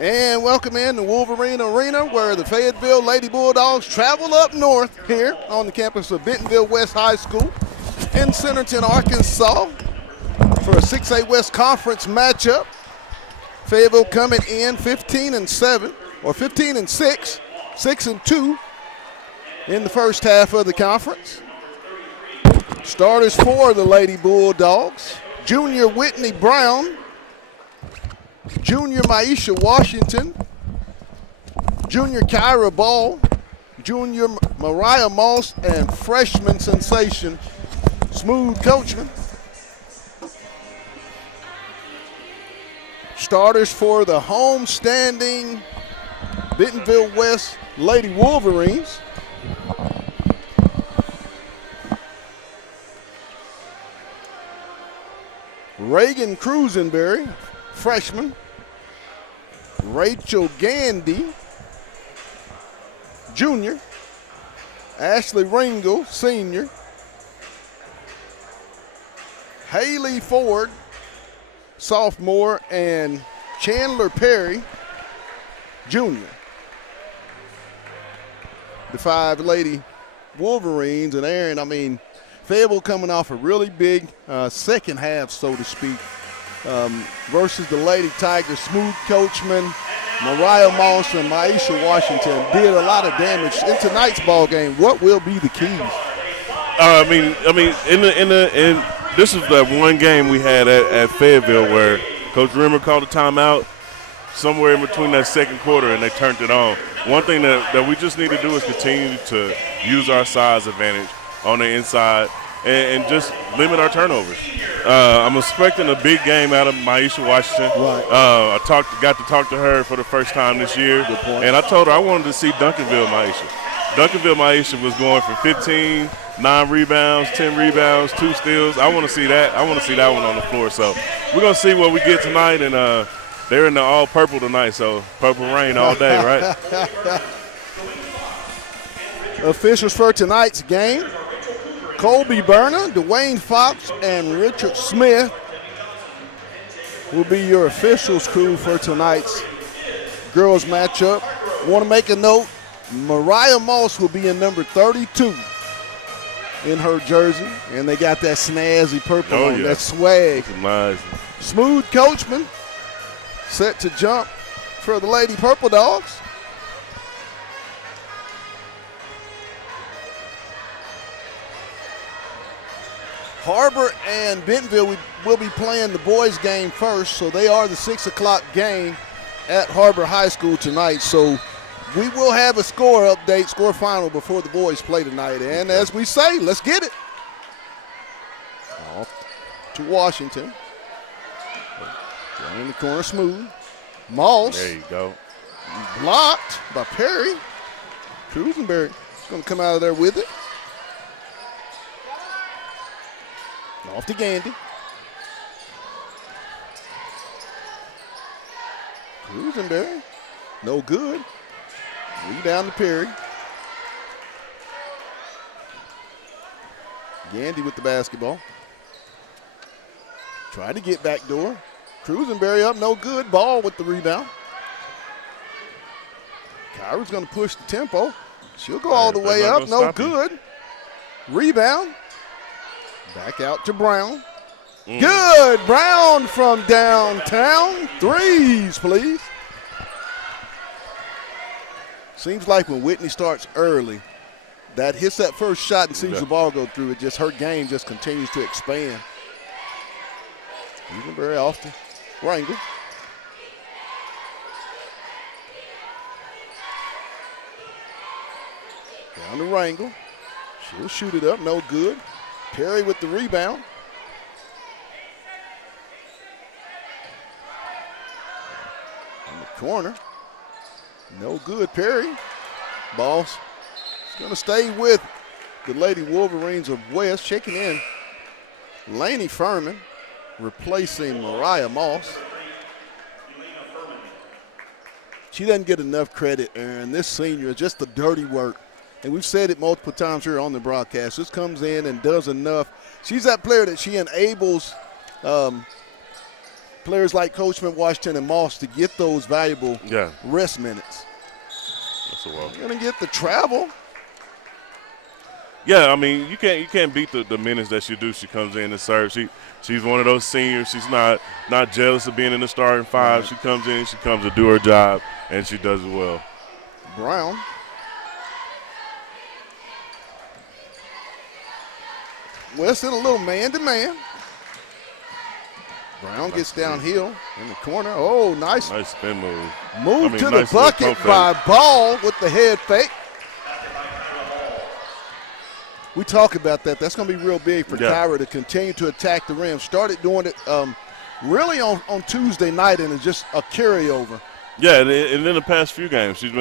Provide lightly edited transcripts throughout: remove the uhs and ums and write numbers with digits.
And welcome in the Wolverine Arena, where the Fayetteville Lady Bulldogs travel up north here on the campus of Bentonville West High School in Centerton, Arkansas, for a 6A West Conference matchup. Fayetteville coming in 15-7, or 15-6, 6-2 in the first half of the conference. Starters for the Lady Bulldogs: junior Whitney Brown, junior Maisha Washington, junior Kyra Ball, junior Mariah Moss, and freshman sensation Smooth Coachman. Starters for the home-standing Bentonville West Lady Wolverines: Reagan Cruisenberry, freshman; Rachel Gandy, junior; Ashley Ringel, senior; Haley Ford, sophomore; and Chandler Perry, junior. The five Lady Wolverines. And Aaron, Fayetteville coming off a really big second half, so to speak, versus the Lady Tigers. Smooth Coachman, Mariah Moss, and Maisha Washington did a lot of damage in tonight's ball game. What will be the keys? This is that one game we had at Fayetteville where Coach Rimmer called a timeout somewhere in between that second quarter, and they turned it on. One thing that we just need to do is continue to use our size advantage on the inside and just limit our turnovers. I'm expecting a big game out of Maisha Washington. Right. I got to talk to her for the first time this year, and I told her I wanted to see Duncanville Maisha. Duncanville Maisha was going for 15, 9 rebounds, 10 rebounds, 2 steals. I want to see that. I want to see that one on the floor. So we're going to see what we get tonight, and they're in the all purple tonight, so purple rain all day, right? Officials for tonight's game: Colby Berner, Dwayne Fox, and Richard Smith will be your officials crew for tonight's girls matchup. Want to make a note, Mariah Moss will be in number 32 in her jersey, and they got that snazzy purple on, that swag. Nice. Smooth Coachman set to jump for the Lady Purple Dogs. Harbor and Bentonville will be playing the boys' game first, so they are the 6 o'clock game at Harbor High School tonight. So we will have a score update, score final, before the boys play tonight. And as we say, let's get it. Off to Washington. Down in the corner, Smooth. Moss. There you go. Blocked by Perry. Cruisenberry going to come out of there with it. Off to Gandy. Cruisenberry. No good. Rebound to Perry. Gandy with the basketball. Tried to get back door. Cruisenberry up, no good. Ball with the rebound. Kyra's going to push the tempo. She'll go all the way up, no good. Rebound. Back out to Brown. Good. Brown from downtown. Threes, please. Seems like when Whitney starts early, that hits that first shot and sees the ball go through, it just, her game just continues to expand. Very often. Rangel. Down to Rangel. She'll shoot it up, no good. Perry with the rebound. In the corner. No good. Perry. Ball's going to stay with the Lady Wolverines of West. Checking in Laney Furman, replacing Mariah Moss. She doesn't get enough credit, Aaron. This senior, just the dirty work. And we've said it multiple times here on the broadcast. Just comes in and does enough. She's that player that she enables players like Coachman, Washington, and Moss to get those valuable rest minutes. That's a walk. They're going to get the travel. Yeah, I mean, you can't beat the minutes that she do. She comes in and serves. She's one of those seniors. She's not jealous of being in the starting five. Right. She comes in, she comes to do her job, and she does it well. Brown. West in a little man-to-man. Brown gets downhill in the corner. Oh, nice spin move. Move to the bucket by Ball with the head fake. We talk about that. That's going to be real big for Kyra to continue to attack the rim. Started doing it really on Tuesday night, and it's just a carryover. Yeah, and in the past few games, she's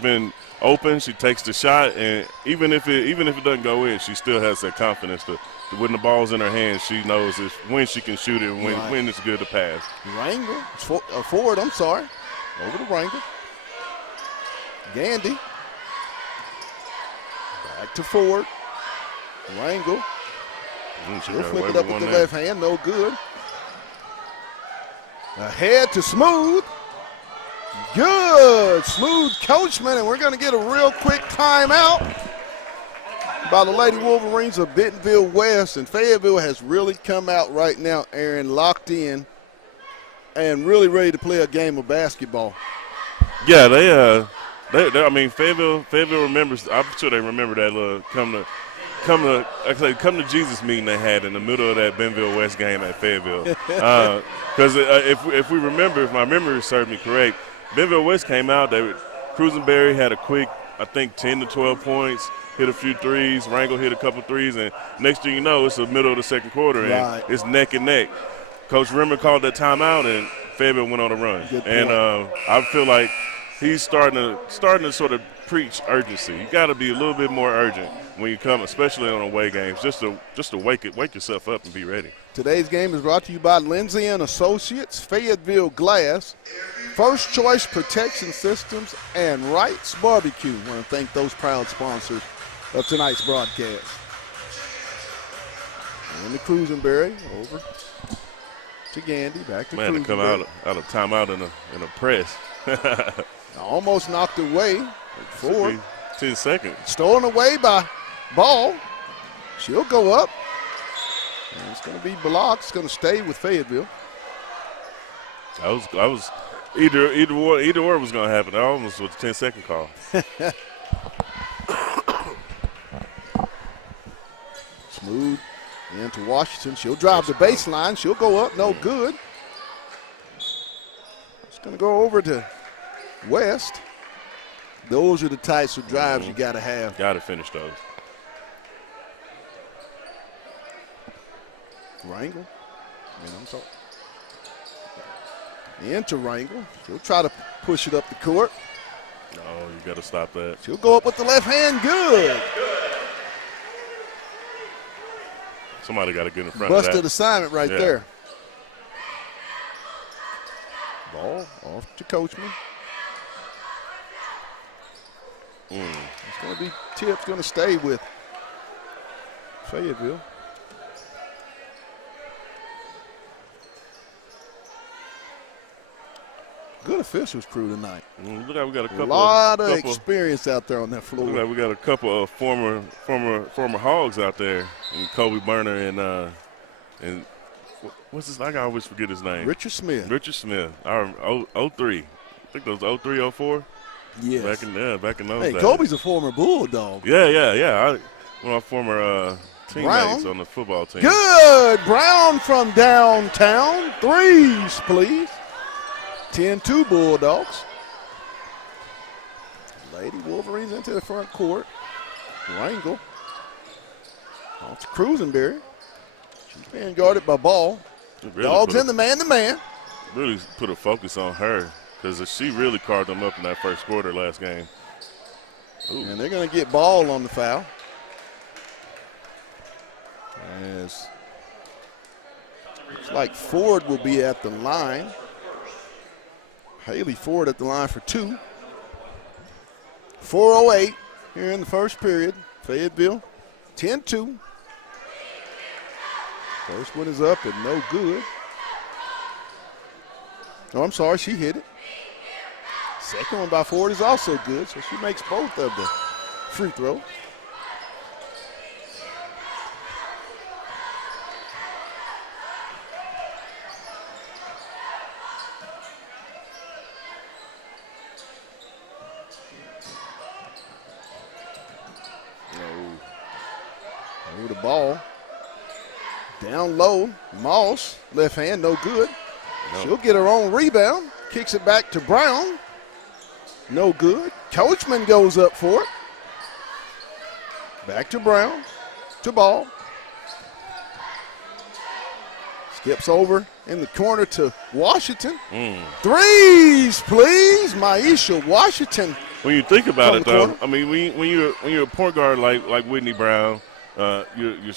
been open. She takes the shot, and even if it doesn't go in, she still has that confidence to when the ball's in her hands, she knows when she can shoot it and when it's good to pass. Rangel, forward, I'm sorry. Over to Rangel. Gandy. Back to forward. Rangel. She'll flip it up with the left hand, no good. Ahead to Smooth. Good. Smooth Coachman, and we're going to get a real quick timeout by the Lady Wolverines of Bentonville West. And Fayetteville has really come out right now, Aaron, locked in and really ready to play a game of basketball. Yeah, they I mean, Fayetteville remembers. I'm sure they remember that little come to Jesus meeting they had in the middle of that Bentonville West game at Fayetteville. Because if we remember, if my memory serves me correct, Bentonville West came out. Cruisenberry had a quick, I think, 10 to 12 points, hit a few threes. Rangel hit a couple threes, and next thing you know, it's the middle of the second quarter, and it's neck and neck. Coach Rimmer called that timeout, and Fayetteville went on a run. And I feel like he's starting to sort of preach urgency. You got to be a little bit more urgent when you come, especially on away games, just to wake yourself up and be ready. Today's game is brought to you by Lindsay & Associates, Fayetteville Glass, First Choice Protection Systems, and Wright's Barbecue. I want to thank those proud sponsors of tonight's broadcast. And the Cruisenberry over to Gandy, back to Cruisenberry. Man, to come out of timeout in a press. Almost knocked away. Forward. 10 seconds. Stolen away by Ball. She'll go up. And it's going to be blocked. It's going to stay with Fayetteville. I was either or was going to happen. I almost was a 10-second call. Smooth into Washington. She'll drive the baseline. She'll go up. No good. It's going to go over to West. Those are the types of drives you got to have. Got to finish those. Rangel. Into Rangel. She'll try to push it up the court. Oh, you got to stop that. She'll go up with the left hand. Good. Somebody got to get in front Busted of that. Assignment right there. Ball off to Coachman. It's going to be tips, going to stay with Fayetteville. Good officials crew tonight. Look like we got a lot of experience out there on that floor. Look like we got a couple of former Hogs out there, and Kobe Burner and what's his? I always forget his name. Richard Smith. Our 03. I think those 03, 04. Yes. Back in those days. Kobe's a former Bulldog. Yeah. One of my former teammates on the football team. Good. Brown from downtown. Threes, please. 10-2 Bulldogs. Lady Wolverines into the front court. Rangel. Off to Cruisenberry. She's being guarded by Ball. Really Dogs in the man-to-man. Really put a focus on her because she really carved them up in that first quarter last game. Ooh. And they're going to get Ball on the foul. As looks like Ford will be at the line. Haley Ford at the line for two. 4:08 here in the first period. Fayetteville 10-2. First one is up and no good. Oh, I'm sorry, she hit it. Second one by Ford is also good, so she makes both of the free throws. No. The ball. Down low. Moss, left hand, no good. No. She'll get her own rebound. Kicks it back to Brown. No good. Coachman goes up for it. Back to Brown. To Ball. Skips over in the corner to Washington. Threes, please. Maisha Washington. When you think about it, though, I mean, when you're a point guard like Whitney Brown, you're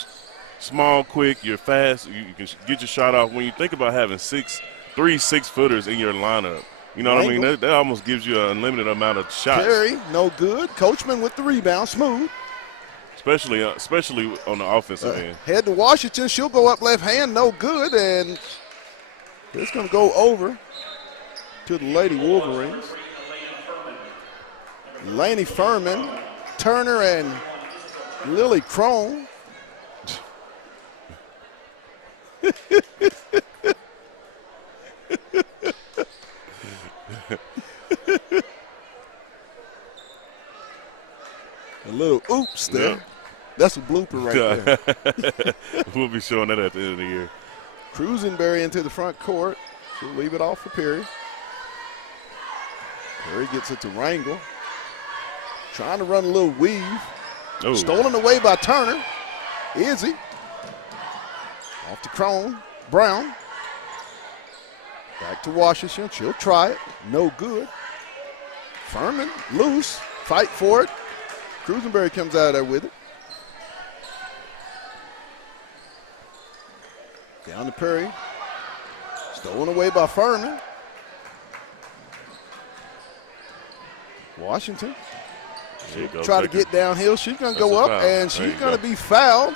small, quick, you're fast, you can get your shot off. When you think about having 3 6-footers in your lineup, you know what I mean? That almost gives you an unlimited amount of shots. Perry, no good. Coachman with the rebound, smooth. Especially on the offensive end. Head to Washington. She'll go up left hand, no good. And it's going to go over to the Lady Wolverines. Laney Furman, Turner, and Lily Crone. A little oops there. Yeah. That's a blooper right there. We'll be showing that at the end of the year. Cruisenberry into the front court. She'll leave it off for Perry. Perry gets it to Rangel. Trying to run a little weave. Oh. Stolen away by Turner. Izzy. Off to Crone. Brown. Back to Washington. She'll try it. No good. Furman loose. Fight for it. Cruisenberry comes out of there with it. Down to Perry. Stolen away by Furman. Washington. Try to get downhill. She's going to go up, and she's going to be fouled.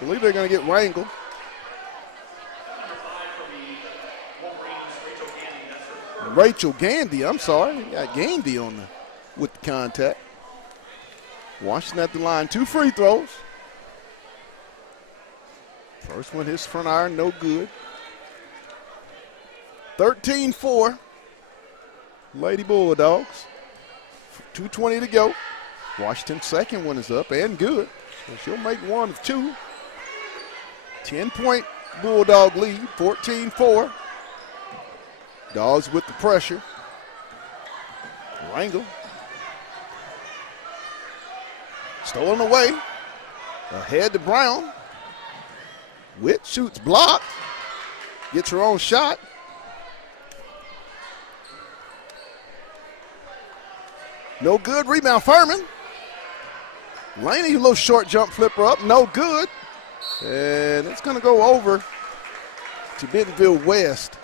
I believe they're going to get Rangel. Rachel Gandy, I'm sorry. You got Gandy with the contact. Washington at the line, 2 free throws. First one hits front iron, no good. 13-4. Lady Bulldogs. 2:20 to go. Washington's second one is up and good. So she'll make one of 2. 10-point Bulldog lead, 14-4. Dogs with the pressure. Rangel. Stolen away. Ahead to Brown. Witt shoots blocked. Gets her own shot. No good. Rebound Furman. Laney, a little short jump flipper up. No good. And it's going to go over to Bentonville West.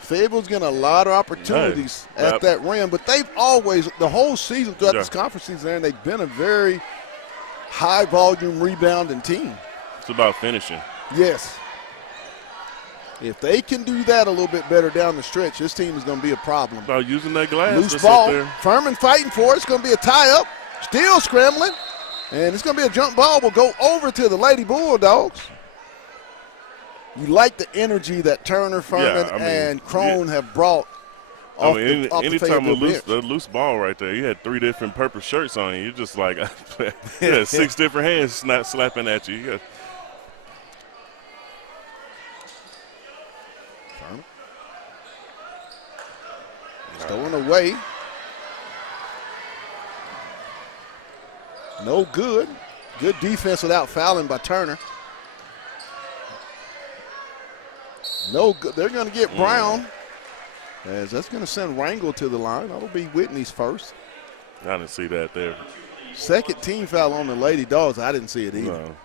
Fayetteville's getting a lot of opportunities at that rim, but they've always, the whole season throughout this conference season, they've been a very high-volume rebounding team. It's about finishing. Yes. If they can do that a little bit better down the stretch, this team is going to be a problem. About using that glass. Loose ball. Furman fighting for it. It's going to be a tie-up. Still scrambling. And it's going to be a jump ball. Will go over to the Lady Bulldogs. You like the energy that Turner, Furman, and Crone have brought off anytime a loose ball right there, you had 3 different purple shirts on you. You're just like, 6 different hands slapping at you. Furman. Stolen away. No good. Good defense without fouling by Turner. No good. They're going to get Brown, as that's going to send Rangel to the line. That'll be Whitney's first. I didn't see that there. Second team foul on the Lady Dogs. I didn't see it either. No.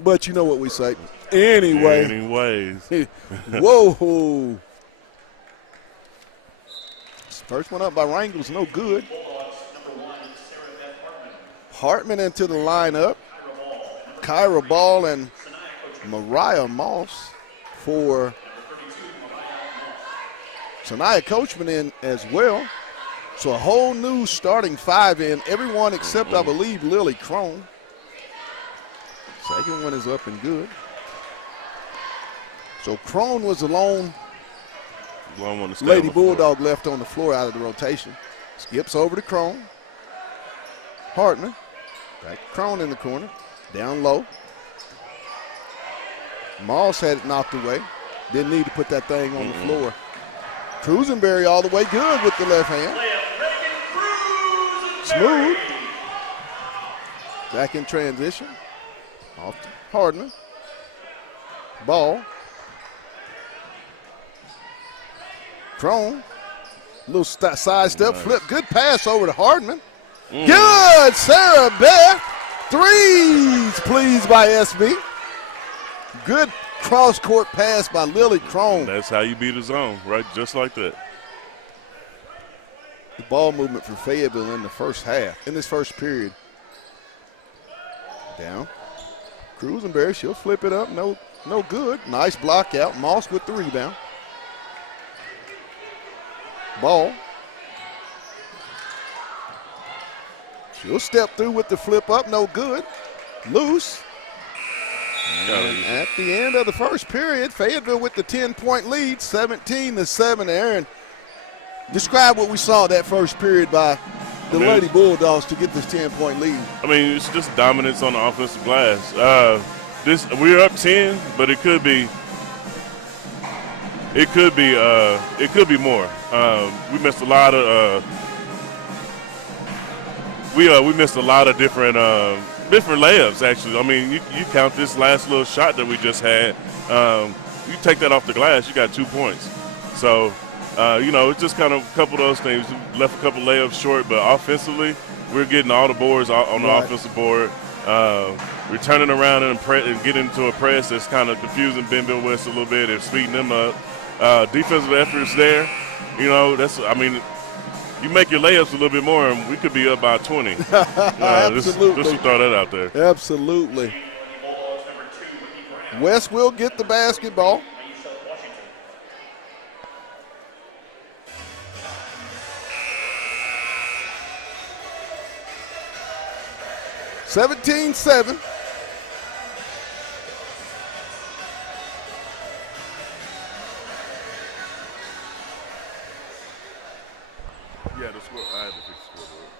But you know what we say. Anyways. Whoa. First one up by Rangel's no good. Hartman into the lineup. Kyra Ball and Mariah Moss for Sanaya Coachman in as well. So a whole new starting five in. Everyone except, I believe, Lily Crone. Second one is up and good. So Crone was the lone Lady Bulldog left on the floor out of the rotation. Skips over to Crone. Hartman. Back to Crone in the corner. Down low. Moss had it knocked away. Didn't need to put that thing on the floor. Cruisenberry all the way good with the left hand. Smooth. Back in transition. Off to Hardman. Ball. Crone. Little side step, flip. Good pass over to Hardman. Good, Sarah Beth. Threes, please, by SB. Good cross-court pass by Lily Crone. That's how you beat a zone, right? Just like that. The ball movement for Fayetteville in the first half, in this first period. Down. Cruisenberry, she'll flip it up. No good. Nice block out. Moss with the rebound. Ball. She'll step through with the flip up. No good. Loose. And at the end of the first period, Fayetteville with the 10-point lead, 17-7. Aaron, describe what we saw that first period by the Lady Bulldogs to get this 10-point lead. I mean, it's just dominance on the offensive glass. We're up 10, but it could be more. We missed a lot of we missed a lot of different layups, actually. I mean, you count this last little shot that we just had. You take that off the glass, you got 2 points. So, it's just kind of a couple of those things. We left a couple layups short, but offensively, we're getting all the boards on the offensive board. We're turning around and getting into a press that's kind of confusing Bentonville West a little bit and speeding them up. Defensive efforts there. You make your layups a little bit more, and we could be up by 20. Absolutely. Just to throw that out there. Absolutely. West will get the basketball. (17-7). Yeah, the score. I had to fix the scoreboard.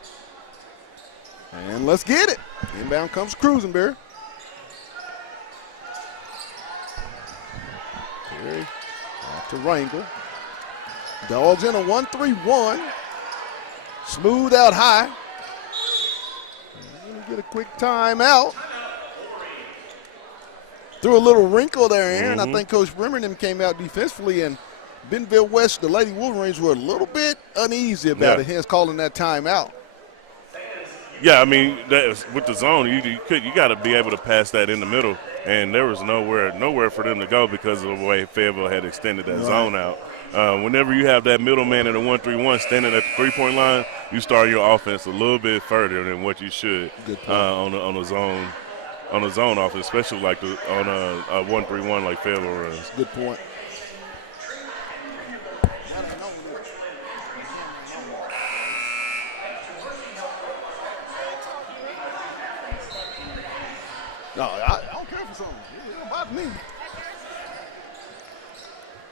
And let's get it. Inbound comes Cruisenberry. Perry off to Rangel. Dogs in a 1-3-1. Smooth out high. Gonna get a quick timeout. Threw a little wrinkle there, Aaron. I think Coach Brimmerman came out defensively, and Bentonville West, the Lady Wolverines, were a little bit uneasy about it, hence calling that timeout. Yeah, I mean, with the zone, you got to be able to pass that in the middle, and there was nowhere for them to go because of the way Fayetteville had extended that zone out. Whenever you have that middleman in a 1-3-1 standing at the three-point line, you start your offense a little bit further than what you should on the zone offense, especially like on a 1-3-1 like Fayetteville runs. Good point. No, I don't care for something. It don't bother me.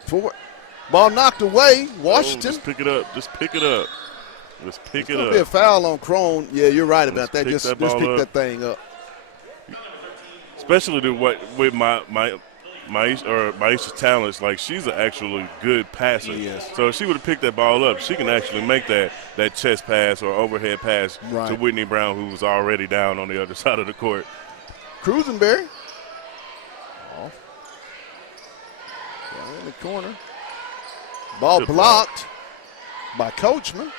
Forward. Ball knocked away. Washington. Just pick it up. Just pick it up. Just pick it up. There's going to be a foul on Crone. Yeah, you're right about that. Just pick that thing up. Especially with Maisha's talents, like she's an actually good passer. Yes. So if she would have picked that ball up, she can actually make that chest pass or overhead pass to Whitney Brown, who was already down on the other side of the court. Cruisenberry. Off. Down in the corner. Ball blocked by Coachman.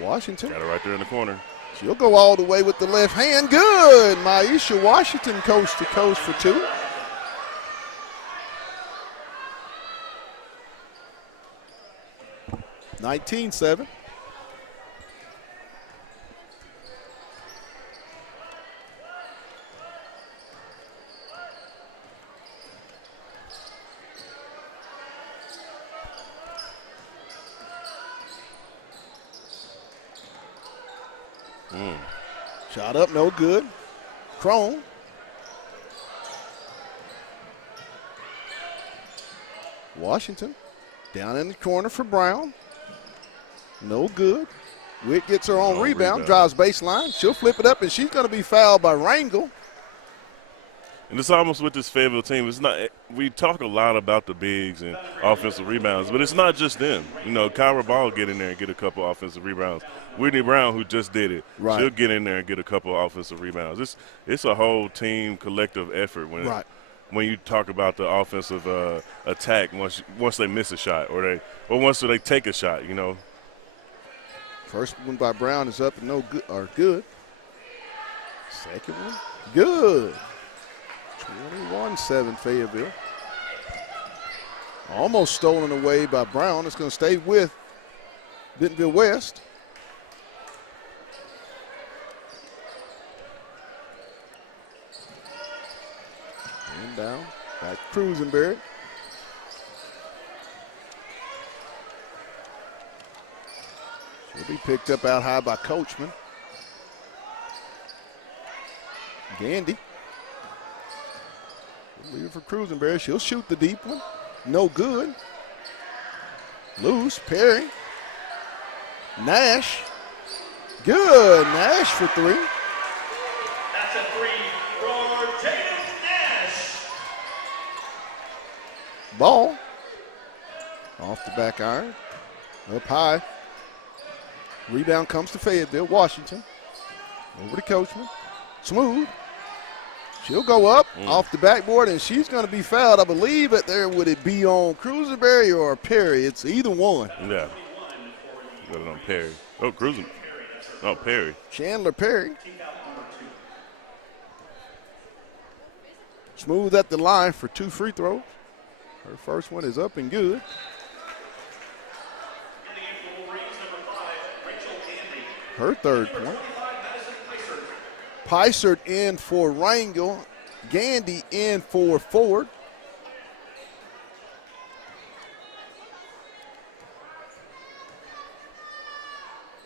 Washington. Got it right there in the corner. She'll go all the way with the left hand. Good. Maisha Washington coast to coast for two. (19-7). Shot up, no good. Crone. Washington down in the corner for Brown. No good. Witt gets her on rebound, drives baseline. She'll flip it up, and she's going to be fouled by Rangel. And it's almost with this Fayetteville team. It's not. We talk a lot about the bigs and offensive rebounds, but it's not just them. You know, Kyra Ball get in there and get a couple offensive rebounds. Whitney Brown, who just did it, she'll get in there and get a couple offensive rebounds. It's a whole team collective effort when you talk about the offensive attack. Once they miss a shot or once they take a shot, you know. First one by Brown is up and no good or good. Second one, good. 21-7 Fayetteville. Almost stolen away by Brown. It's going to stay with Bentonville West. And down, back Cruisenberry. She'll be picked up out high by Coachman. Gandy. Leave it for Cruisenberry. She'll shoot the deep one. No good. Loose. Perry. Nash. Good. Nash for three. That's a three for James Nash. Ball. Off the back iron. Up high. Rebound comes to Fayetteville. Washington. Over to Coachman. Smooth. She'll go up off the backboard, and she's going to be fouled. I believe that there would it be on Cruisenberry or Perry. It's either one. Yeah. Got it on Perry. Oh, Cruisen. Oh, Perry. Chandler Perry. Smooth at the line for 2 free throws. Her first one is up and good. Her third point. Picert in for Rangel. Gandy in for Ford.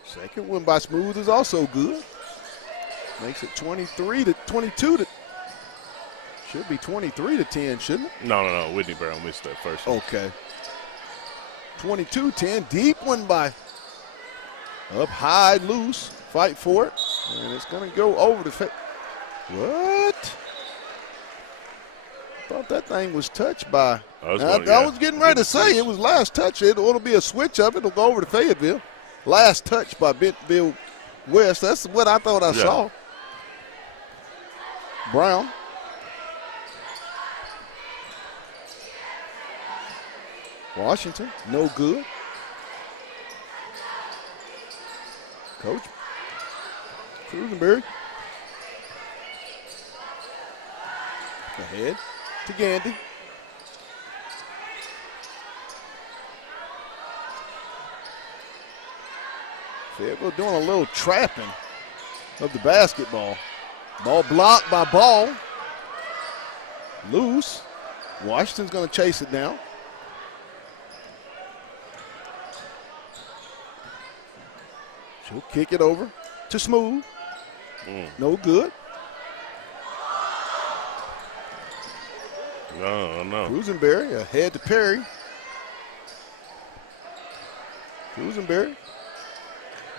Second one by Smooth is also good. Makes it 23 to 22 to. Should be 23 to 10, shouldn't it? No. Whitney Brown missed that first one. Okay. 22-10. Deep one by up high, loose. Fight for it. And it's going to go over the What? Thought that thing was touched by. I was getting ready to say it was last touch. It'll be a switch of it. It'll go over to Fayetteville. Last touch by Bentonville West. That's what I thought I saw. Brown. Washington, no good. Coach Cruisenberry. Ahead to Gandy. Fayetteville doing a little trapping of the basketball. Ball blocked by Ball. Loose. Washington's going to chase it down. She'll kick it over to Smooth. No good. No. Cruisenberry ahead to Perry. Cruisenberry.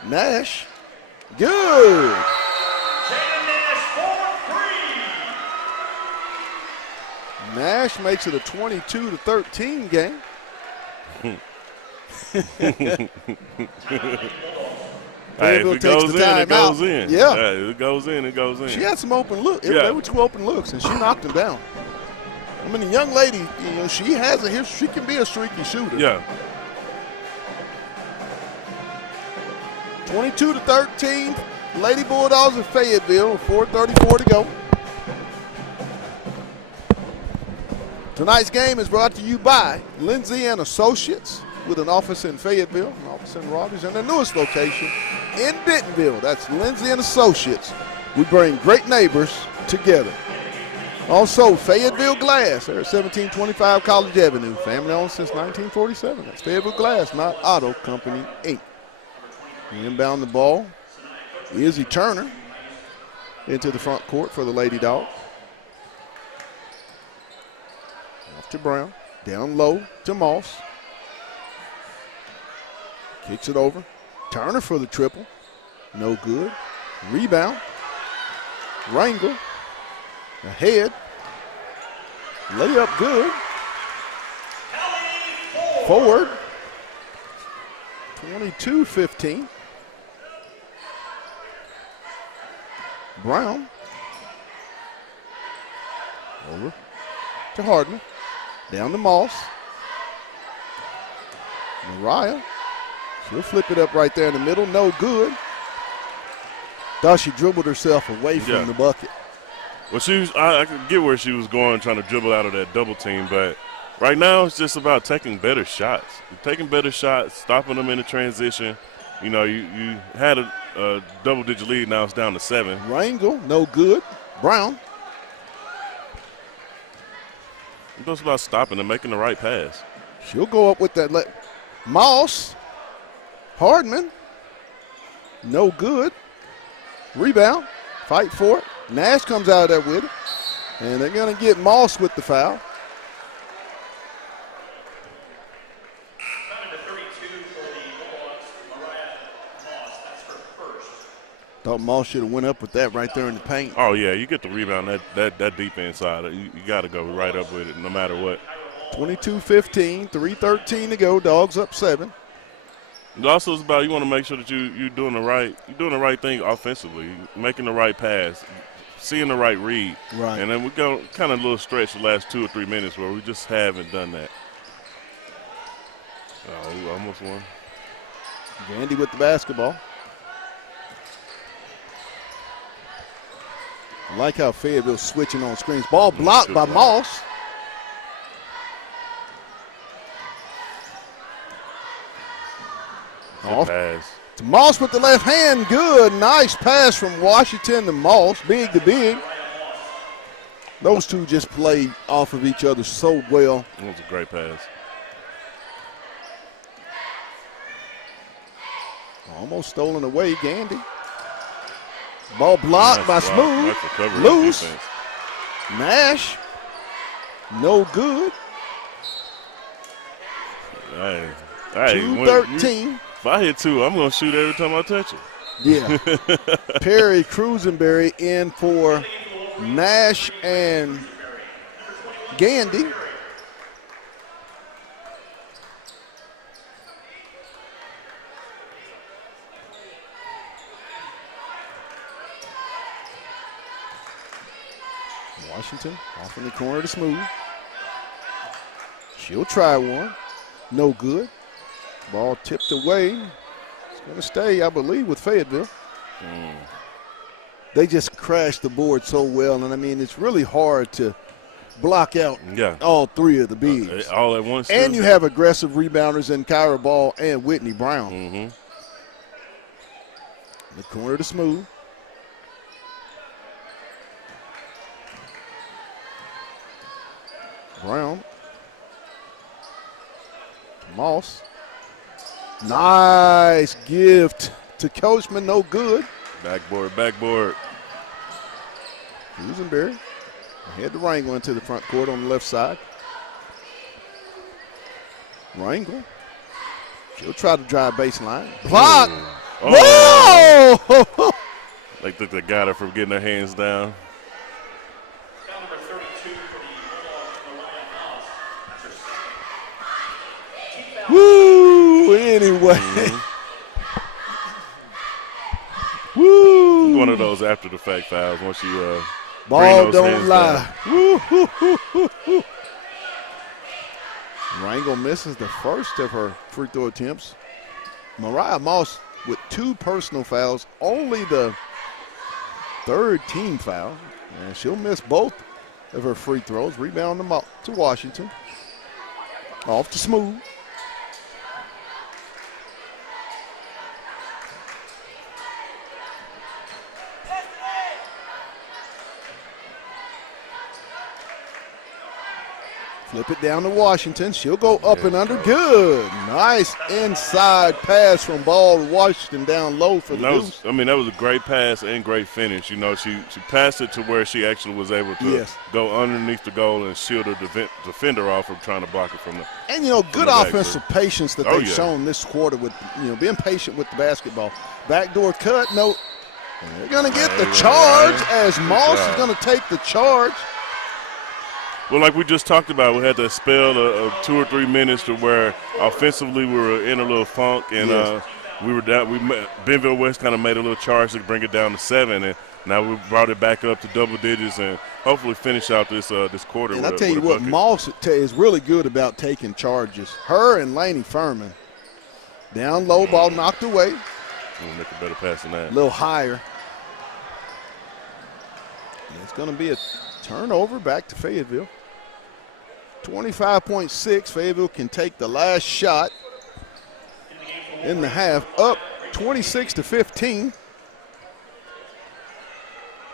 Nash. Good. Nash makes it a 22-13 game. Hey, if it goes in, it goes in. Yeah. It goes in, it goes in. She had some open looks. There were 2 open looks, and she knocked them down. I mean, the young lady, she has a history. She can be a streaky shooter. Yeah. 22-13, Lady Bulldogs of Fayetteville, 4:34 to go. Tonight's game is brought to you by Lindsay and Associates, with an office in Fayetteville, an office in Rogers, and the newest location in Bentonville. That's Lindsay and Associates. We bring great neighbors together. Also, Fayetteville Glass. They're at 1725 College Avenue. Family owned since 1947. That's Fayetteville Glass, not Auto Company, Inc. We inbound the ball Izzy Turner into the front court for the Lady Dogs. Off to Brown. Down low to Moss. Kicks it over. Turner for the triple. No good. Rebound. Rangel. Ahead. Layup good. Forward. 22-15. Brown. Over to Hardman. Down to Moss. Mariah. She'll flip it up right there in the middle. No good. Thought she dribbled herself away from the bucket. Well, I could get where she was going, trying to dribble out of that double team, but right now it's just about taking better shots. Taking better shots, stopping them in the transition. You know, you had a double-digit lead, now it's down to 7. Rangel, no good. Brown. It's just about stopping and making the right pass. She'll go up with that. Moss. Hardman. No good. Rebound. Fight for it. Nash comes out of there with it. And they're going to get Moss with the foul. Coming to 32 for the Bulldogs, Mariah Moss. That's her first. Thought Moss should have went up with that right there in the paint. Oh, yeah, you get the rebound that deep inside. You got to go right up with it no matter what. 22-15, 3:13 to go. Dogs up 7. It also is about you want to make sure that you're doing the right thing offensively, making the right pass, seeing the right read. Right. And then we go kind of a little stretch the last 2 or 3 minutes where we just haven't done that. Oh, we almost won. Gandy with the basketball. I like how Fayetteville's switching on screens. Ball blocked by Moss. Off pass. to Moss with the left hand. Good. Nice pass from Washington to Moss. Big to big. Those two just played off of each other so well. That was a great pass. Almost stolen away, Gandy. Ball blocked by Smooth. Nice recovery Loose. defense. Nash. No good. Hey, 2-13. If I hit 2, I'm going to shoot every time I touch it. Yeah. Perry Cruisenberry in for Nash and Gandy. Washington off in the corner to Smooth. She'll try one. No good. Ball tipped away. It's going to stay, I believe, with Fayetteville. They just crashed the board so well, and I mean, it's really hard to block out all 3 of the bigs. All at once. And you have aggressive rebounders in Kyra Ball and Whitney Brown. Mm-hmm. The corner to Smooth. Brown. Moss. Nice gift to Coachman, no good. Backboard. Rosenberry ahead to Rangel into the front court on the left side. Rangel. She'll try to drive baseline. Block. Oh. Whoa! They took the got her from getting her hands down. Foul number 32 for the Bulldogs, Mariah Moss. That's her second. Woo! Anyway. Woo! One of those after the fact fouls once you ball don't lie. Woo, hoo, hoo, hoo, hoo. Rangel misses the first of her free throw attempts. Mariah Moss with 2 personal fouls, only the 3rd team foul, and she'll miss both of her free throws. Rebound to Washington. Off to Smooth. Flip it down to Washington. She'll go up and under. Good. Nice inside pass from Ball to Washington down low for the Deuce. That was a great pass and great finish. You know, she passed it to where she actually was able to go underneath the goal and shield the defender off from trying to block it from the. And, good offensive patience that they've shown this quarter with, being patient with the basketball. Backdoor cut. No. They're going to get the charge as Moss is going to take the charge. Well, like we just talked about, we had that spell of 2 or 3 minutes to where offensively we were in a little funk, and we were down. Bentonville West kind of made a little charge to bring it down to 7, and now we brought it back up to double digits and hopefully finish out this quarter. And I tell you what, Moss is really good about taking charges. Her and Laney Furman. Down low, ball knocked away. We'll make a better pass than that. A little higher. And it's going to be a turnover back to Fayetteville. 25.6. Fayetteville can take the last shot in the half, up 26-15.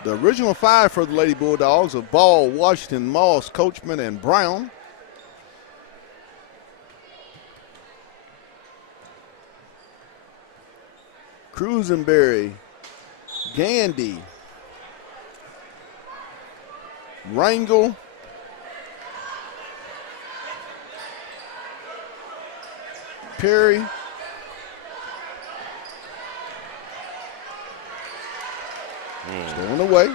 The original 5 for the Lady Bulldogs of Ball, Washington, Moss, Coachman, and Brown. Cruisenberry, Gandy, Rangel, Perry, stolen away.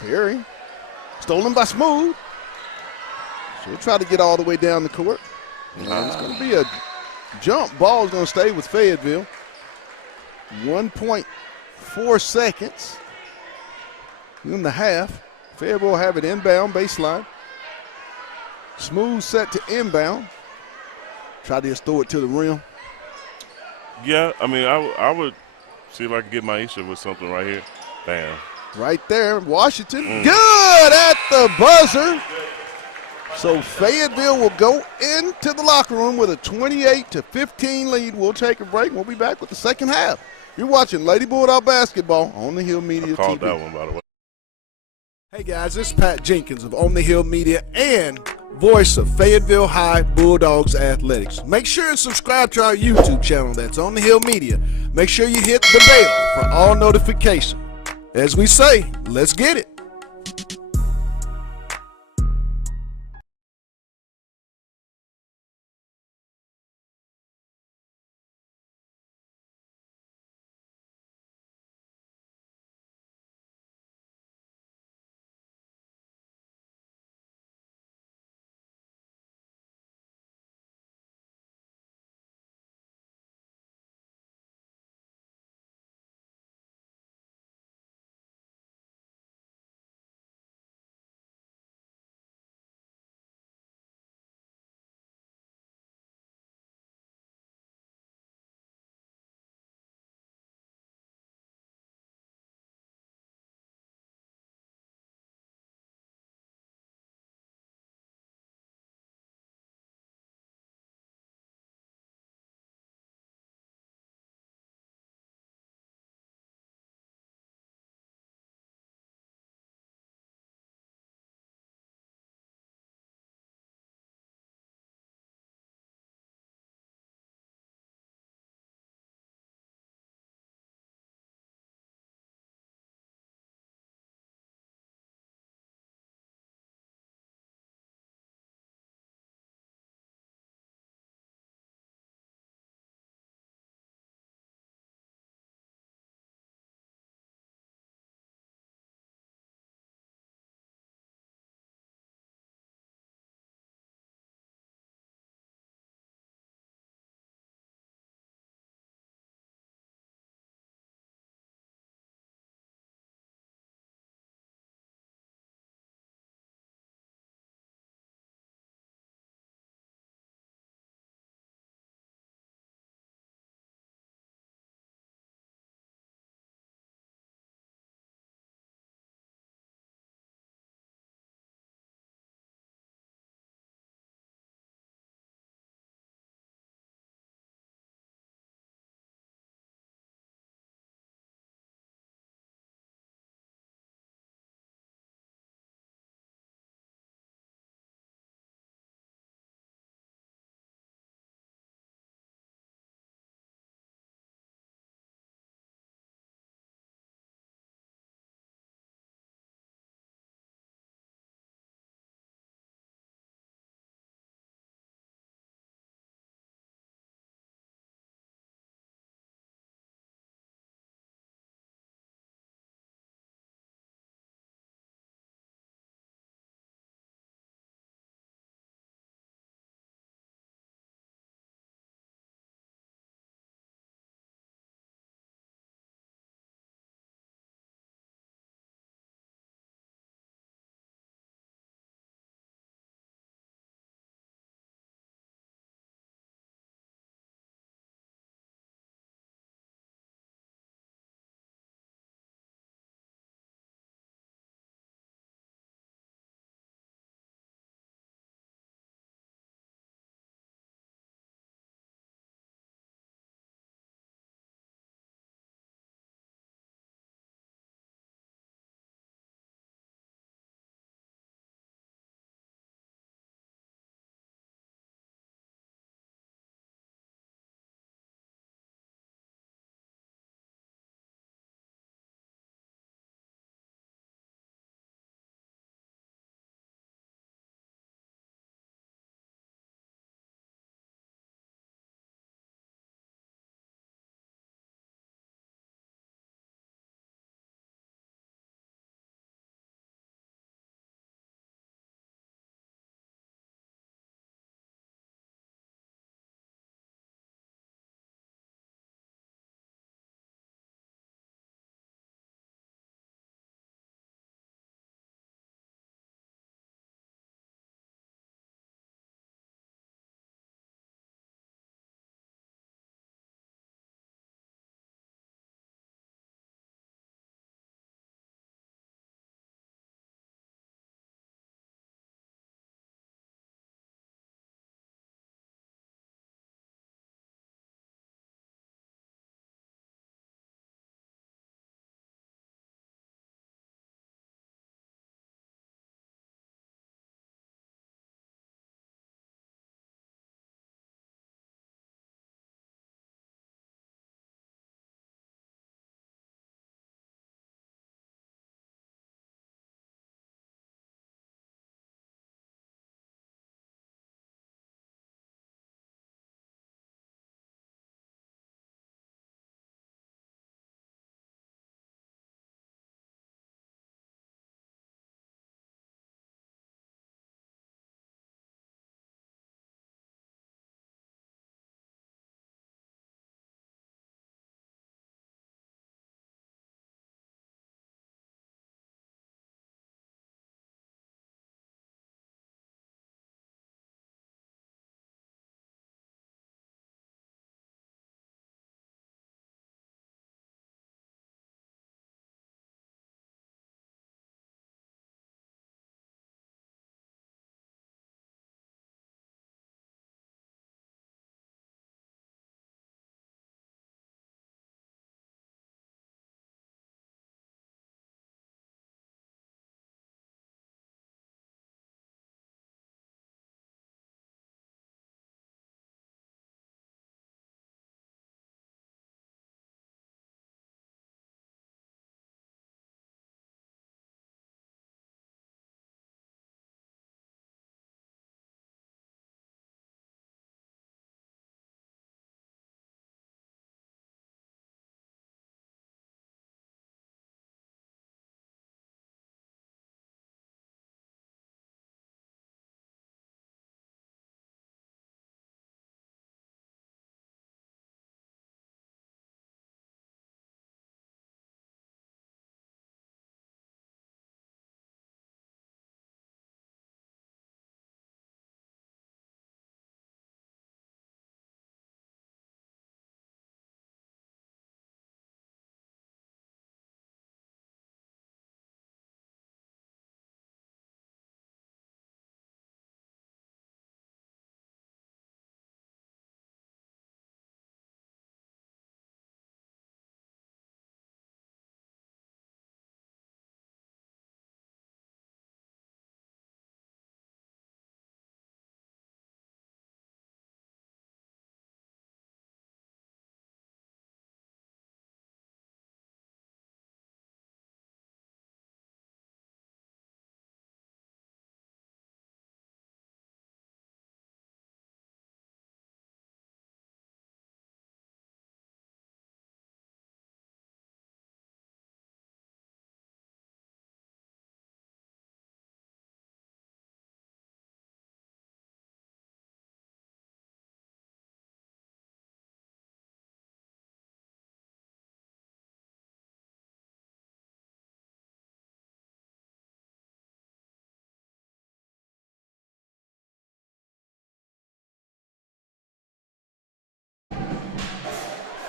Perry, stolen by Smooth. She'll try to get all the way down the court. And it's going to be a jump. Ball is going to stay with Fayetteville. 1.4 seconds in the half. Fayetteville will have it inbound baseline. Smooth set to inbound. Try to just throw it to the rim. Yeah, I mean, I would see if I could get Maisha with something right here. Bam. Right there, Washington. Good at the buzzer. So Fayetteville will go into the locker room with a 28-15 lead. We'll take a break. We'll be back with the second half. You're watching Lady Bulldog basketball on the Hill Media I called TV. that one, by the way. Hey guys, this is Pat Jenkins of On the Hill Media and voice of Fayetteville High Bulldogs Athletics. Make sure and subscribe to our YouTube channel. That's On the Hill Media. Make sure you hit the bell for all notifications. As we say, let's get it.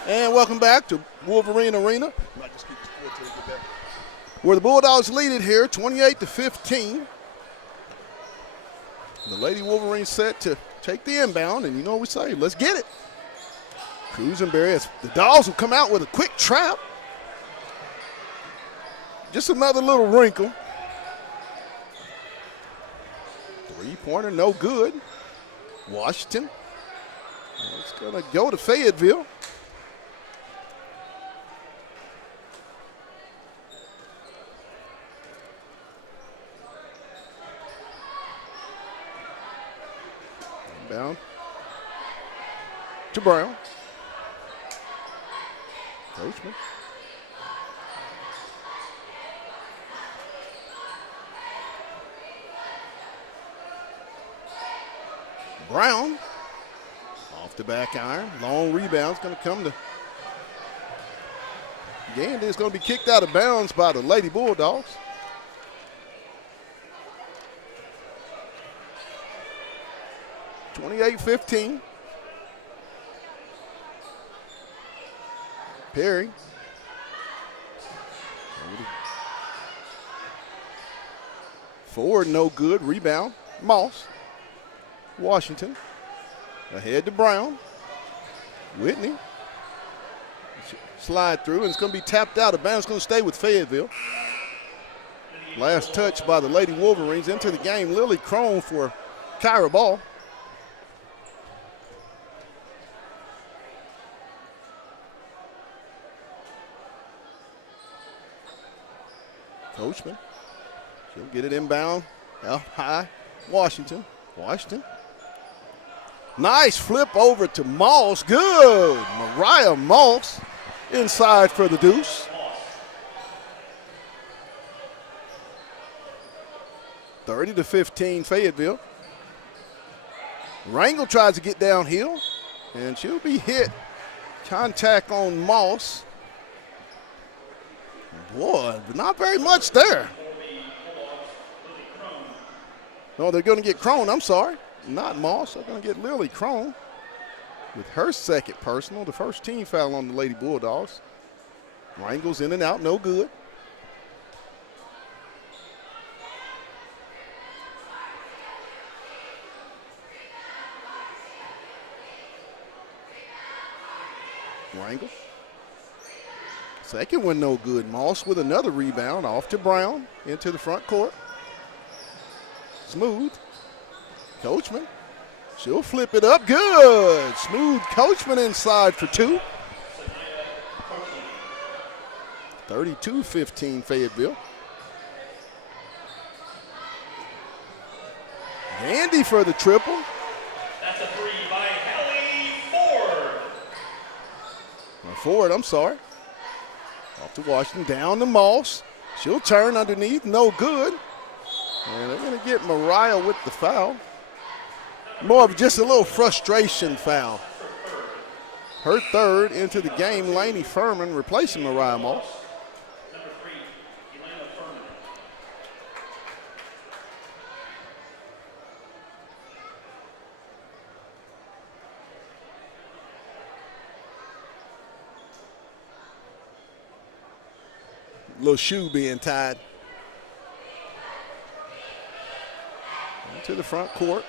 And welcome back to Wolverine Arena, where the Bulldogs lead it here 28-15. The Lady Wolverines set to take the inbound, and you know what we say, let's get it. Cruisenberry, as the Dogs will come out with a quick trap. Just another little wrinkle. Three-pointer, no good. Washington. It's going to go to Fayetteville. Down to Brown. Coachman. Brown off the back iron. Long rebound is going to come to Gandy. Is going to be kicked out of bounds by the Lady Bulldogs. (28-15). Perry. Forward, no good. Rebound. Moss. Washington. Ahead to Brown. Whitney. Slide through, and it's going to be tapped out of bounds. It's going to stay with Fayetteville. Last touch by the Lady Wolverines into the game. Lily Crone for Kyra Ball. Coachman. She'll get it inbound. Out high. Washington. Nice flip over to Moss. Good. Mariah Moss inside for the deuce. 30-15 Fayetteville. Rangel tries to get downhill, and she'll be hit. Contact on Moss. Boy, but not very much there. No, they're going to get Crone. I'm sorry. Not Moss. They're going to get Lily Crone with her second personal. The first team foul on the Lady Bulldogs. Rangel's in and out. No good. Rangel. Second one no good. Moss with another rebound off to Brown into the front court. Smooth. Coachman. She'll flip it up. Good. Smooth Coachman inside for two. 32-15 Fayetteville. Gandy for the triple. That's a three by Hallie Ford. Ford, I'm sorry. Off to Washington, down to Moss. She'll turn underneath, no good. And they're going to get Mariah with the foul. More of just a little frustration foul. Her third into the game. Laney Furman replacing Mariah Moss. Number 3, Elena Furman. Little shoe being tied. Into the front court.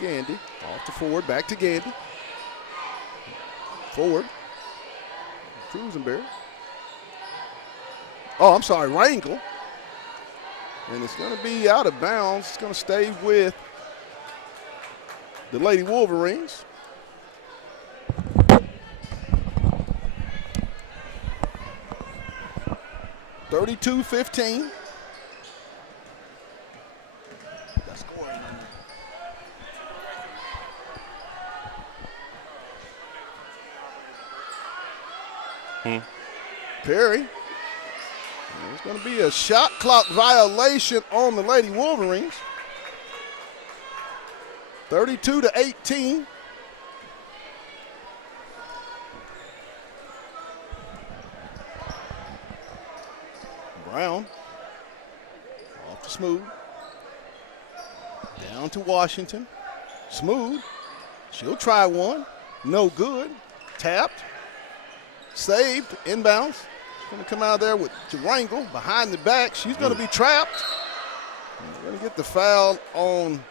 Gandy off to Ford, back to Gandy. Ford. Cruisenberry. Oh, I'm sorry, Rangel. And it's going to be out of bounds. It's going to stay with the Lady Wolverines. (32-15). That's scoring. Perry. There's going to be a shot clock violation on the Lady Wolverines. 32-18. Brown off to Smooth. Down to Washington. Smooth She'll try one. No good. Tapped. Saved. Inbounds. Going to come out there with Durango behind the back. She's going to be trapped. Going to get the foul on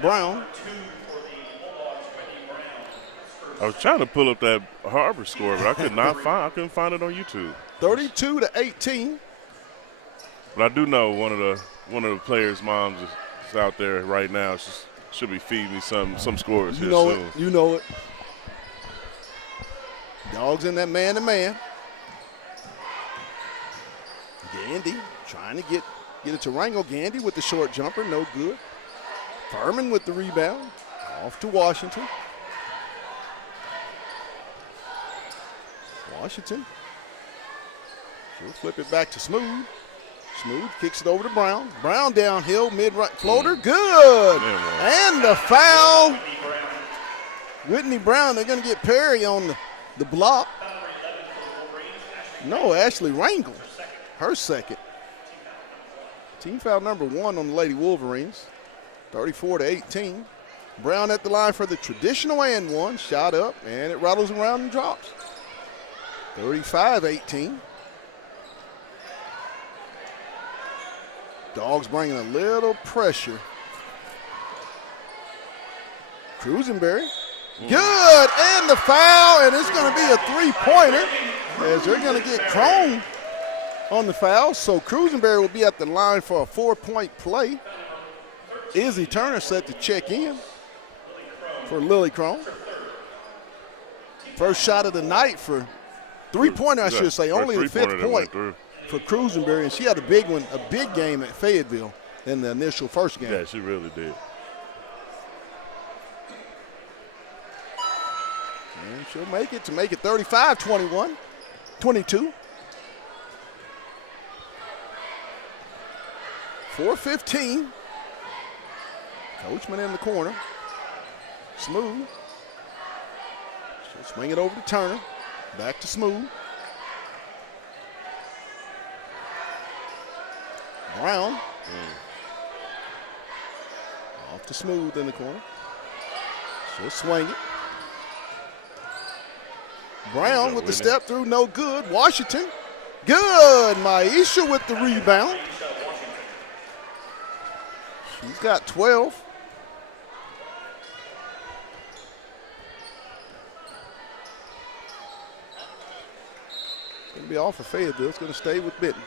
Brown. I was trying to pull up that Harbor score, but I couldn't find it on YouTube. 32-18. But I do know one of the players' moms is out there right now. She should be feeding me some scores here soon. You know it. Dogs in that man-to-man. Gandy trying to get it to Rango. Gandy with the short jumper, no good. Furman with the rebound. Off to Washington. Washington. She'll flip it back to Smooth. Smooth kicks it over to Brown. Brown downhill, mid-right floater. Good. And the foul. Whitney Brown, they're going to get Perry on the block. No, Ashley Rangel, her second. Team foul number 1 on the Lady Wolverines. 34-18. Brown at the line for the traditional and one. Shot up, and it rattles around and drops. 35-18. Dogs bringing a little pressure. Cruisenberry. Good, and the foul, and it's going to be a three-pointer as they're going to get Crone on the foul. So Cruisenberry will be at the line for a 4-point play. Izzy Turner set to check in for Lily Crone. First shot of the night for three-pointer, I should say, only the 5th point for Cruisenberry, and she had a big one, a big game at Fayetteville in the initial first game. Yeah, she really did. And she'll make it 35-21, 22. 4:15. Coachman in the corner. Smooth. She'll swing it over to Turner. Back to Smooth. Brown. Off to Smooth in the corner. She'll swing it. Brown with the step through, no good. Washington, good. Maisha with the rebound. She's got 12. Going to be off of Fayetteville. It's going to stay with Benton.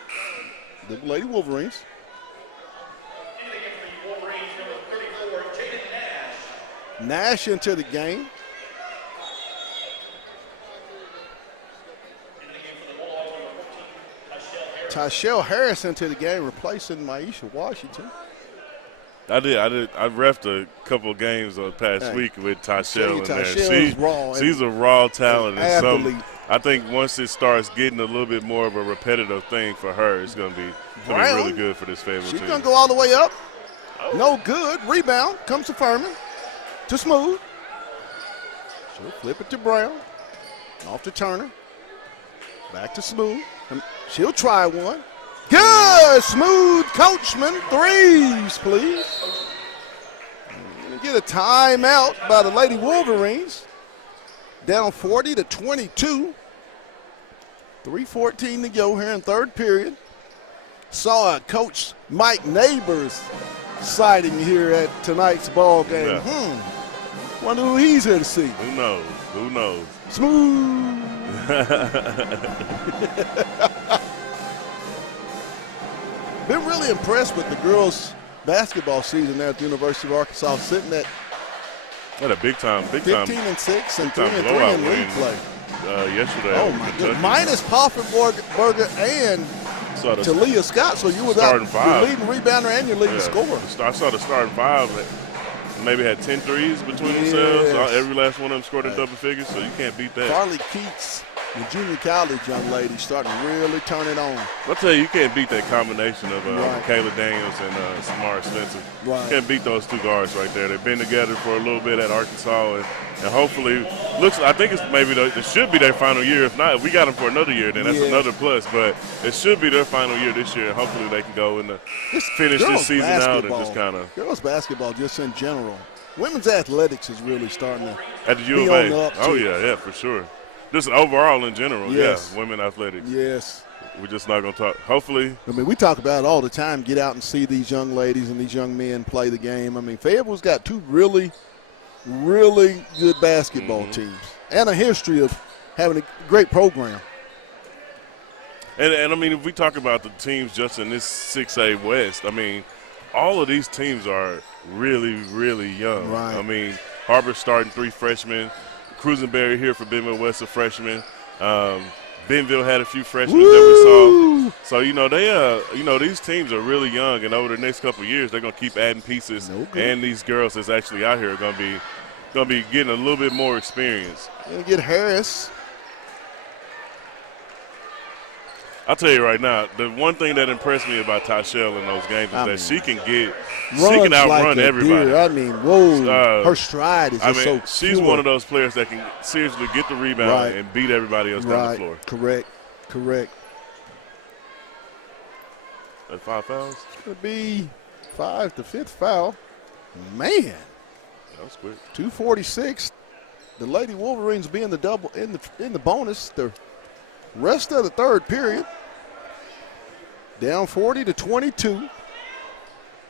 The Lady Wolverines. Nash into the game. Tyshell Harris into the game, replacing Maisha Washington. I refed a couple of games the past week with Tyshell in there. She's a raw talent. And I think once it starts getting a little bit more of a repetitive thing for her, it's going to be really good for this Fayetteville team. She's going to go all the way up. No good. Rebound comes to Furman. To Smooth. She'll flip it to Brown. Off to Turner. Back to Smooth. She'll try one. Good. Smooth. Coachman. Threes, please. We're going to get a timeout by the Lady Wolverines. Down 40-22. 3:14 to go here in third period. Saw Coach Mike Neighbors sighting here at tonight's ball game. Yeah. Wonder who he's here to see. Who knows? Smooth. Been really impressed with the girls' basketball season there at the University of Arkansas, sitting at What a big time 15-6 and 3-3 in league play. Yesterday. Oh my goodness! Minus Poffenberger and Talia Scott, so you were your leading rebounder and your leading scorer. I saw the starting five. Maybe had 10 threes between themselves. Every last one of them scored in double figures, so you can't beat that. Carly Keats, the junior college young lady, starting to really turn it on. I'll tell you can't beat that combination of Kayla Daniels and Samara Spencer. Right. You can't beat those two guards right there. They've been together for a little bit at Arkansas, and hopefully, I think it's maybe it should be their final year. If not, if we got them for another year, then that's another plus. But it should be their final year this year. Hopefully, they can go and finish this season out and just kind of. Girls basketball, just in general, Women's athletics is really starting to At the U be of on A. the up, Oh, too. yeah, for sure. Just overall in general, Yes. yeah, women athletics. Yes. We're just not going to talk. Hopefully. I mean, we talk about it all the time, get out and see these young ladies and these young men play the game. I mean, Fayetteville's got two really, really good basketball teams and a history of having a great program. And I mean, if we talk about the teams just in this 6A West, I mean, all of these teams are really, really young. Right. I mean, Harbor's starting 3 freshmen. Cruisenberry here for Bentonville West, a freshman. Bentonville had a few freshmen that we saw. So, these teams are really young, and over the next couple of years, they're going to keep adding pieces. And these girls that's actually out here are going to be getting a little bit more experience. And get Harris. I'll tell you right now, the one thing that impressed me about Tyshell in those games is that she can outrun like everybody. Deer. I mean, whoa, her stride is just so she's pure. one of those players that can seriously get the rebound and beat everybody else down the floor. Correct. That's 5 fouls? It's going to be 5, the 5th foul. Man. That was quick. 2:46. The Lady Wolverines being the double in the bonus the rest of the third period. Down 40-22.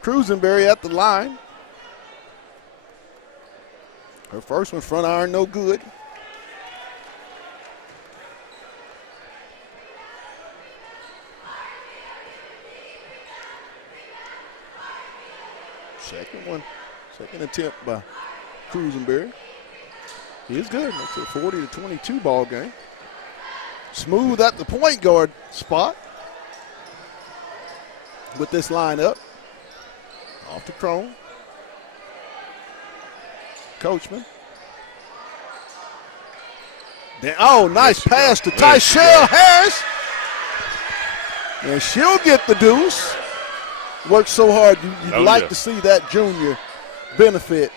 Cruisenberry at the line. Her first one, front iron, no good. Second attempt by Cruisenberry. He is good. Makes it a 40-22 ball game. Smooth at the point guard spot with this lineup. Off to Crone. Coachman. Then, nice pass to Tyshell Harris. And she'll get the deuce. Worked so hard. You'd like to see that junior benefit.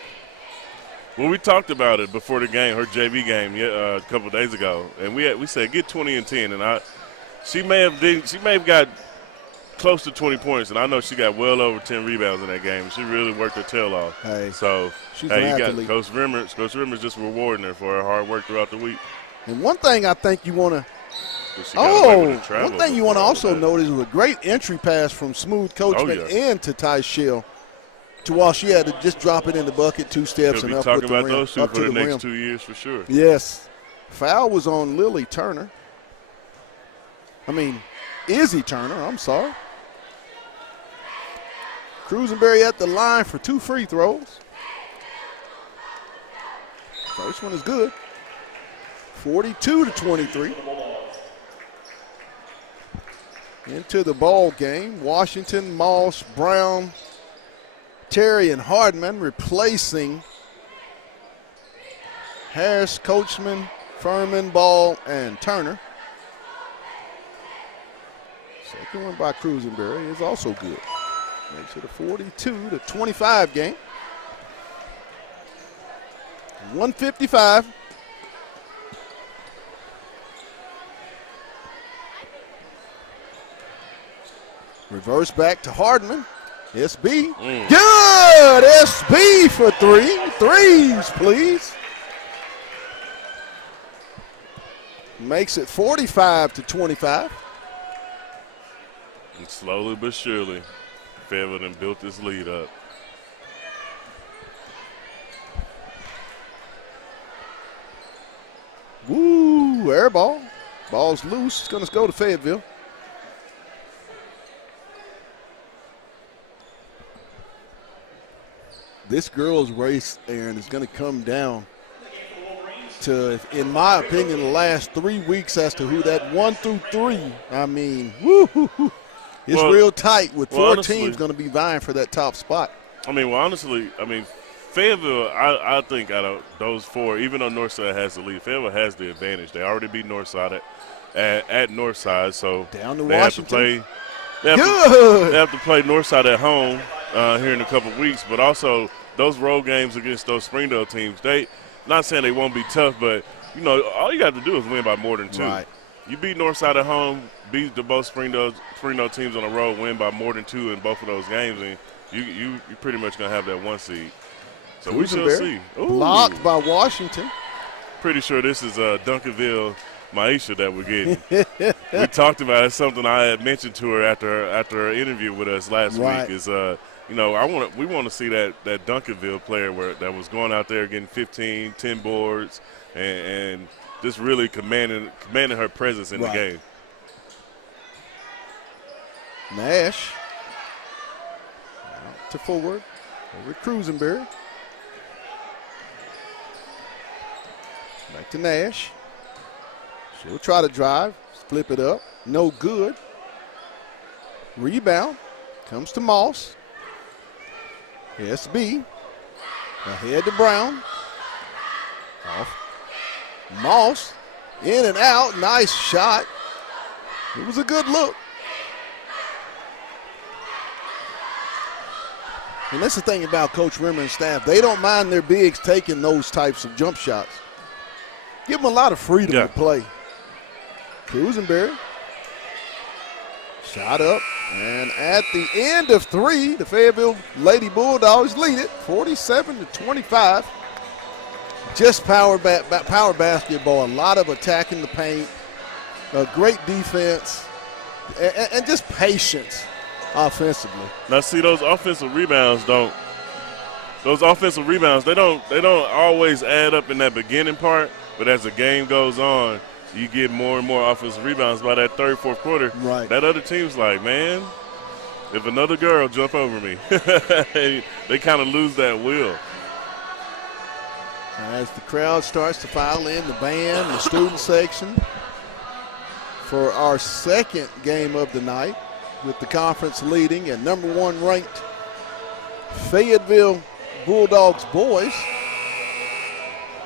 Well, we talked about it before the game, her JV game, a couple of days ago, and we said get 20 and 10, and she may have got close to 20 points, and I know she got well over 10 rebounds in that game. She really worked her tail off. She's an athlete. Coach Rimmers just rewarding her for her hard work throughout the week. And one thing I think you want to one thing you want to also notice was a great entry pass from Smooth Coachman into Tyshell. To while she had to just drop it in the bucket 2 steps and up with the rim. We'll be talking about those two up for to the next rim. 2 years for sure. Yes. Foul was on Izzy Turner, I'm sorry. Cruisenberry at the line for 2 free throws. First one is good. 42-23. Into the ball game. Washington, Moss, Brown, Terry, and Hardman replacing Harris, Coachman, Furman, Ball, and Turner. Second one by Cruisenberry is also good. Makes it a 42-25 game. 155. Reverse back to Hardman. SB. Good! SB for 3. Threes, please. Makes it 45-25. And slowly but surely, Fayetteville built this lead up. Woo, air ball. Ball's loose. It's going to go to Fayetteville. This girls' race, Aaron, is going to come down to, in my opinion, the last 3 weeks as to who that 1 through 3. I mean, it's real tight with 4 teams going to be vying for that top spot. Fayetteville, I think out of those 4, even though Northside has the lead, Fayetteville has the advantage. They already beat Northside at Northside, so down to they Washington. They have to play Northside at home here in a couple of weeks, but also those road games against those Springdale teams, not saying they won't be tough, but, all you got to do is win by more than 2. Right. You beat Northside at home, beat the both Springdale teams on the road, win by more than 2 in both of those games, and you pretty much going to have that 1 seed. So we shall see. Ooh. Blocked by Washington. Pretty sure this is Duncanville Maisha that we're getting. We talked about it. It's something I had mentioned to her after her interview with us last week. Is we want to see that Duncanville player that was going out there getting 15, 10 boards, and just really commanding her presence in the game. Nash out to forward over Cruisenberry. Back to Nash. She'll try to drive, flip it up. No good. Rebound. Comes to Moss. SB. Ahead to Brown. Off. Moss. In and out. Nice shot. It was a good look. And that's the thing about Coach Rimmer and staff. They don't mind their bigs taking those types of jump shots. Give them a lot of freedom to play. Cruisenberry. Shot up. And at the end of 3, the Fayetteville Lady Bulldogs lead it 47-25. Just power basketball. A lot of attacking the paint. A great defense. And just patience offensively. Now see, those offensive rebounds they don't always add up in that beginning part, but as the game goes on, you get more and more offensive rebounds by that third, fourth quarter. Right. That other team's like, man, if another girl jump over me, they kind of lose that will. As the crowd starts to file in, the band, the student section, for our second game of the night, with the conference leading and number 1 ranked Fayetteville Bulldogs boys,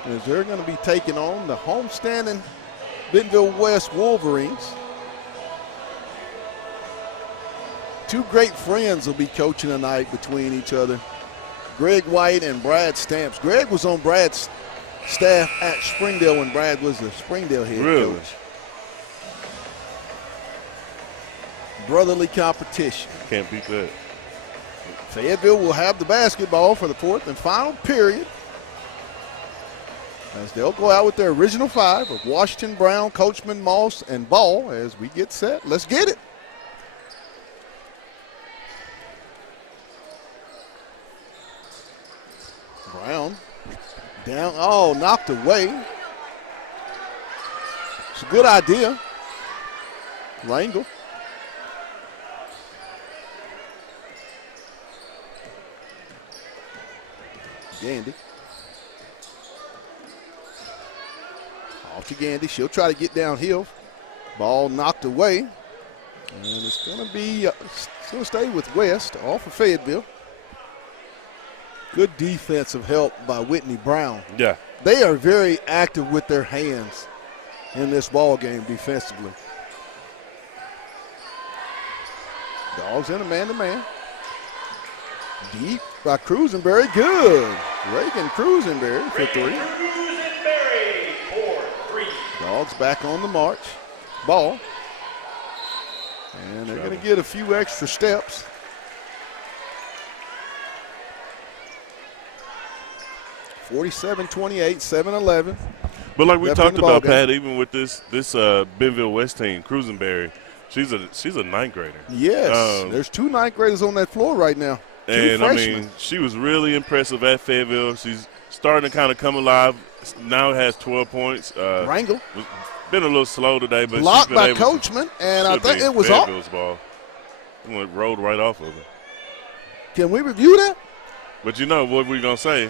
as they're going to be taking on the homestanding Bentonville West Wolverines. 2 great friends will be coaching tonight between each other, Greg White and Brad Stamps. Greg was on Brad's staff at Springdale when Brad was the Springdale head coach. Brotherly competition. Can't beat that. Fayetteville will have the basketball for the 4th and final period, as they'll go out with their original 5 of Washington, Brown, Coachman, Moss, and Ball. As we get set, let's get it. Brown down, knocked away. It's a good idea. Rangel. Gandy. Off to Gandy. She'll try to get downhill. Ball knocked away. And it's going to be, it's going to stay with West off of Fayetteville. Good defensive help by Whitney Brown. Yeah. They are very active with their hands in this ball game defensively. Dogs in a man-to-man. Deep by Cruisenberry. Good. Reagan Cruisenberry for 3. Cruisenberry for 3. Dogs back on the march. Ball. And they're going to get a few extra steps. $47-28, 7-11. But like we talked about, Pat, even with this Bentonville West team, Cruisenberry, she's a 9th grader. Yes, there's 2 9th graders on that floor right now. And, I mean, she was really impressive at Fayetteville. She's starting to kind of come alive. Now has 12 points. Rangel. Been a little slow today, but blocked she's been by able Coachman, and I think it was Fayetteville's ball. It rolled right off of her. Can we review that? But you know what we're going to say.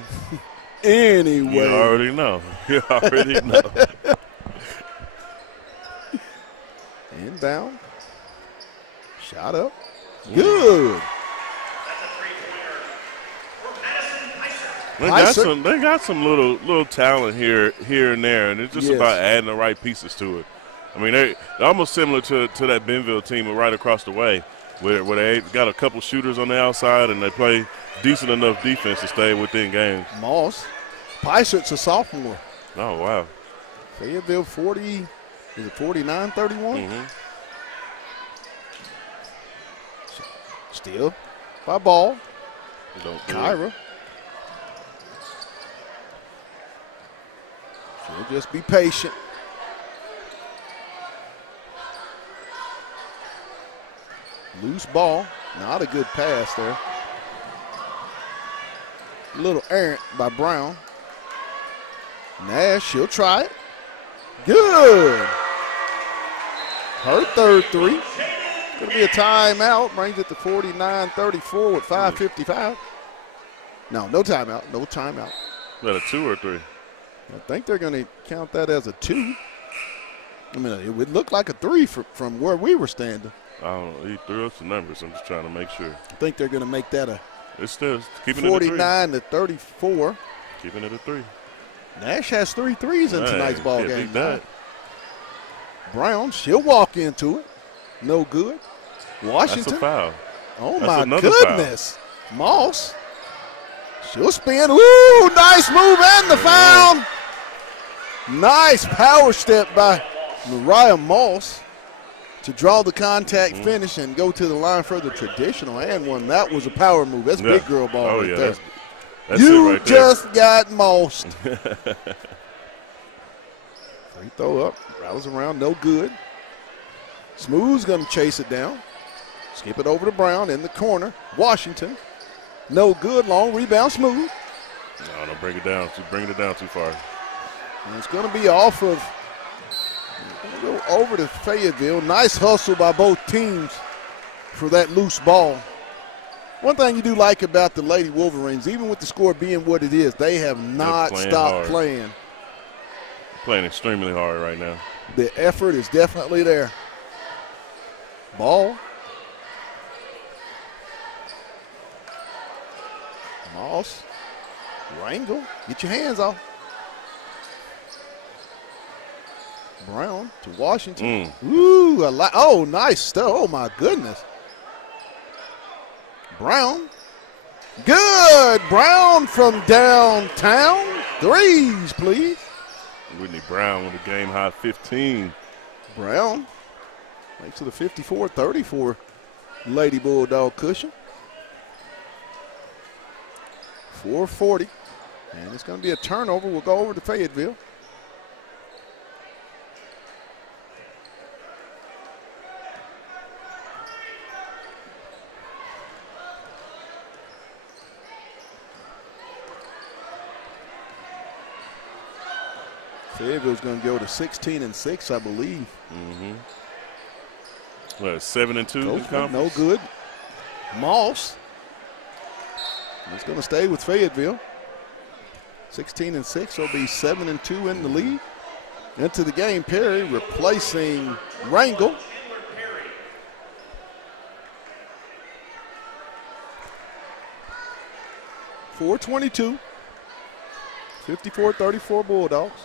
Anyway. You already know. You already know. Inbound. Shot up. Good. They got some little talent here and there, and it's just about adding the right pieces to it. I mean, they're almost similar to that Bentonville team right across the way, where they got a couple shooters on the outside and they play decent enough defense to stay within games. Moss. Peisert's a sophomore. Oh, wow. Fayetteville 49-31? Mm-hmm. Still by Ball. Kyra. We'll just be patient. Loose ball. Not a good pass there. A little errant by Brown. Nash, she'll try it. Good. Her third three. Going to be a timeout. Brings it to 49-34 with 5:55. No timeout. No timeout. Is that a 2 or 3? I think they're going to count that as a 2. I mean, it would look like a 3 from where we were standing. I don't know. He threw up some numbers. I'm just trying to make sure. I think they're going to make that a It's still keeping it a 3. 49-34. Keeping it a 3. Nash has 3 threes in tonight's ball can't game. beat that. Brown, she'll walk into it. No good. Washington. That's a foul. Oh, That's my another goodness. Moss. She'll spin. Ooh, nice move and the foul. Nice power step by Mariah Moss to draw the contact finish and go to the line for the traditional and one. That was a power move. That's big girl ball right there. That's you it right just got mossed. Free throw up. Rattles around. No good. Smooth's going to chase it down. Skip it over to Brown in the corner. Washington. No good. Long rebound. Smooth. No, don't bring it down. She's bringing it down too far. And it's going to be off of. Go over to Fayetteville. Nice hustle by both teams for that loose ball. One thing you do like about the Lady Wolverines, even with the score being what it is, they have not stopped playing. Playing extremely hard right now. The effort is definitely there. Ball. Moss. Wrangle. Get your hands off. Brown to Washington. Ooh, oh, nice stuff. Oh, my goodness. Brown. Good. Brown from downtown. Threes, please. Whitney Brown with a game high 15. Brown makes it a 54-30 for Lady Bulldog Cushion. 4:40. And it's going to be a turnover. We'll go over to Fayetteville. Fayetteville's going to go to 16-6, I believe. What, 7-2 in conference? No good. Moss. It's going to stay with Fayetteville. 16-6, will be 7-2 in the league. Into the game, Perry replacing Wrangle. .422. 54-34 Bulldogs.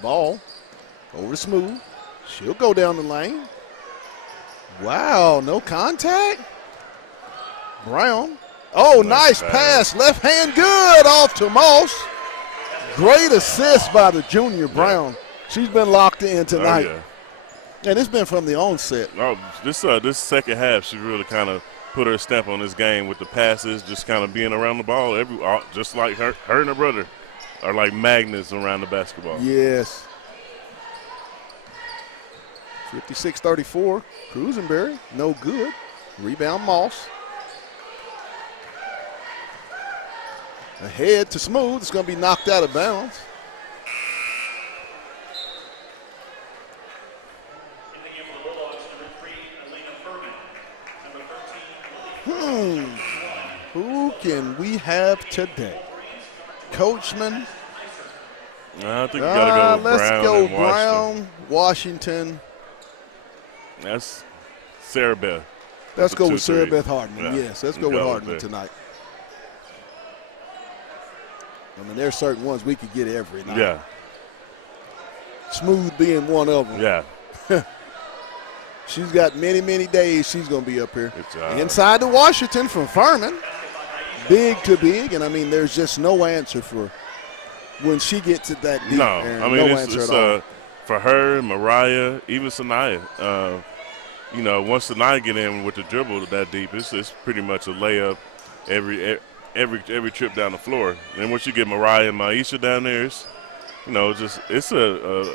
Ball over to Smooth. She'll go down the lane. Wow, no contact. Brown. Oh, nice pass. Left hand good off to Moss. Great assist by the junior Brown. She's been locked in tonight. And it's been from the onset. Oh, this second half, she really kind of put her stamp on this game with the passes, just kind of being around the ball. Just like her and her brother are like magnets around the basketball. Yes. 56-34. Cruisenberry, no good. Rebound Moss. Ahead to Smooth. It's going to be knocked out of bounds. Who can we have today? Coachman. I think you got to go with let's Brown go and Brown, Washington. That's Sarah Beth. Let's go with Sarah 2-3. Beth Hardman. Yeah. Yes, let's go with Hardman tonight. I mean, there's certain ones we could get every night. Yeah. Smooth being one of them. Yeah. She's got many, many days she's going to be up here. Good job. Inside to Washington from Furman. Big to big, and, I mean, there's just no answer for when she gets it that deep. No, Aaron. I mean, no it's answer at all. for her, Mariah, even Sanaya. Once Sanaya get in with the dribble that deep, it's pretty much a layup every trip down the floor. And once you get Mariah and Maisha down there, it's, it's a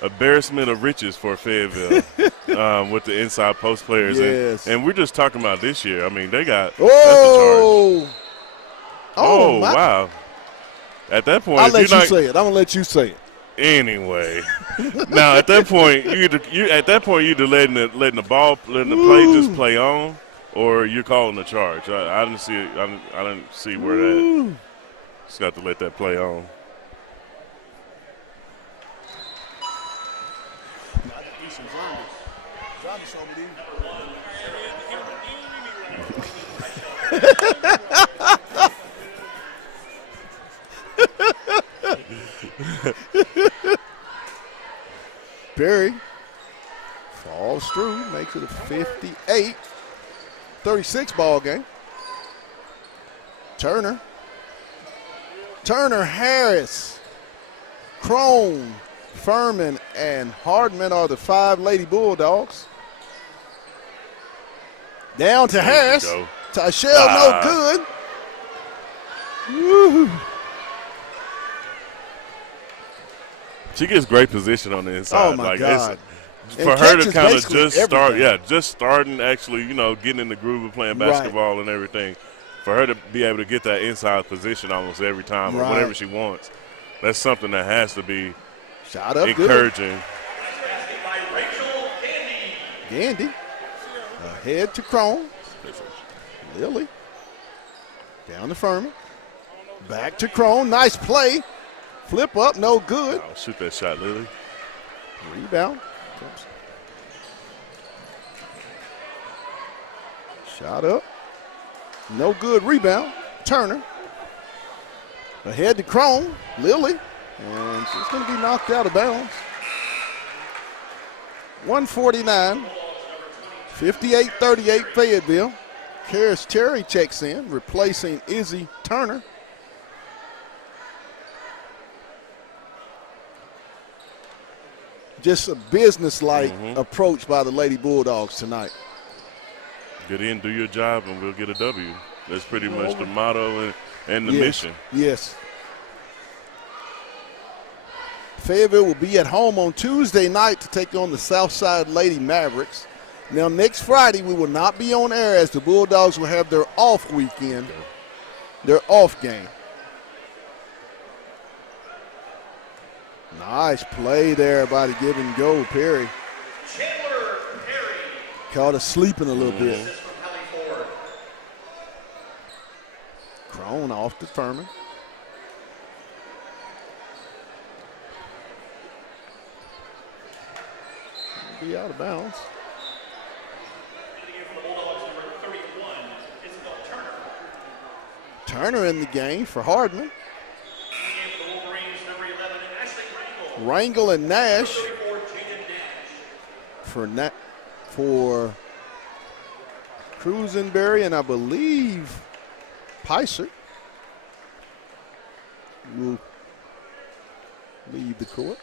embarrassment of riches for Fayetteville with the inside post players. Yes. And we're just talking about this year. I mean, they got Oh! that's the charge. Oh, wow. At that point, I'll let you say it. I'm gonna let you say it. Anyway, now at that point, you either letting the play just play on, or you're calling the charge. I didn't see it. I didn't see where that. Just got to let that play on. Perry falls through, makes it a 58-36 ball game. Turner, Harris, Crone, Furman, and Hardman are the 5 Lady Bulldogs. Down to Harris. Tyshell, no good. Woo. She gets great position on the inside. Oh, my God. For her to kind of just starting actually, getting in the groove of playing basketball and everything. For her to be able to get that inside position almost every time or whatever she wants, that's something that has to be encouraging. Gandy. Ahead to Crone. Lily. Down to Furman. Back to Crone. Nice play. Flip up, no good. Oh, shoot that shot, Lily. Rebound. Shot up. No good rebound. Turner. Ahead to Crone. Lily. And she's going to be knocked out of bounds. 149. 58-38 Fayetteville. Karis Cherry checks in, replacing Izzy Turner. Just a business-like approach by the Lady Bulldogs tonight. Get in, do your job, and we'll get a W. That's pretty much the motto and the mission. Yes. Fayetteville will be at home on Tuesday night to take on the Southside Lady Mavericks. Now, next Friday, we will not be on air as the Bulldogs will have their off weekend, their off game. Nice play there by the give and go, Perry. Caught us sleeping a little bit. Crone off to Furman. Be out of bounds. Turner in the game for Hardman. Rangel and Nash for Cruisenberry and I believe Picer will leave the court.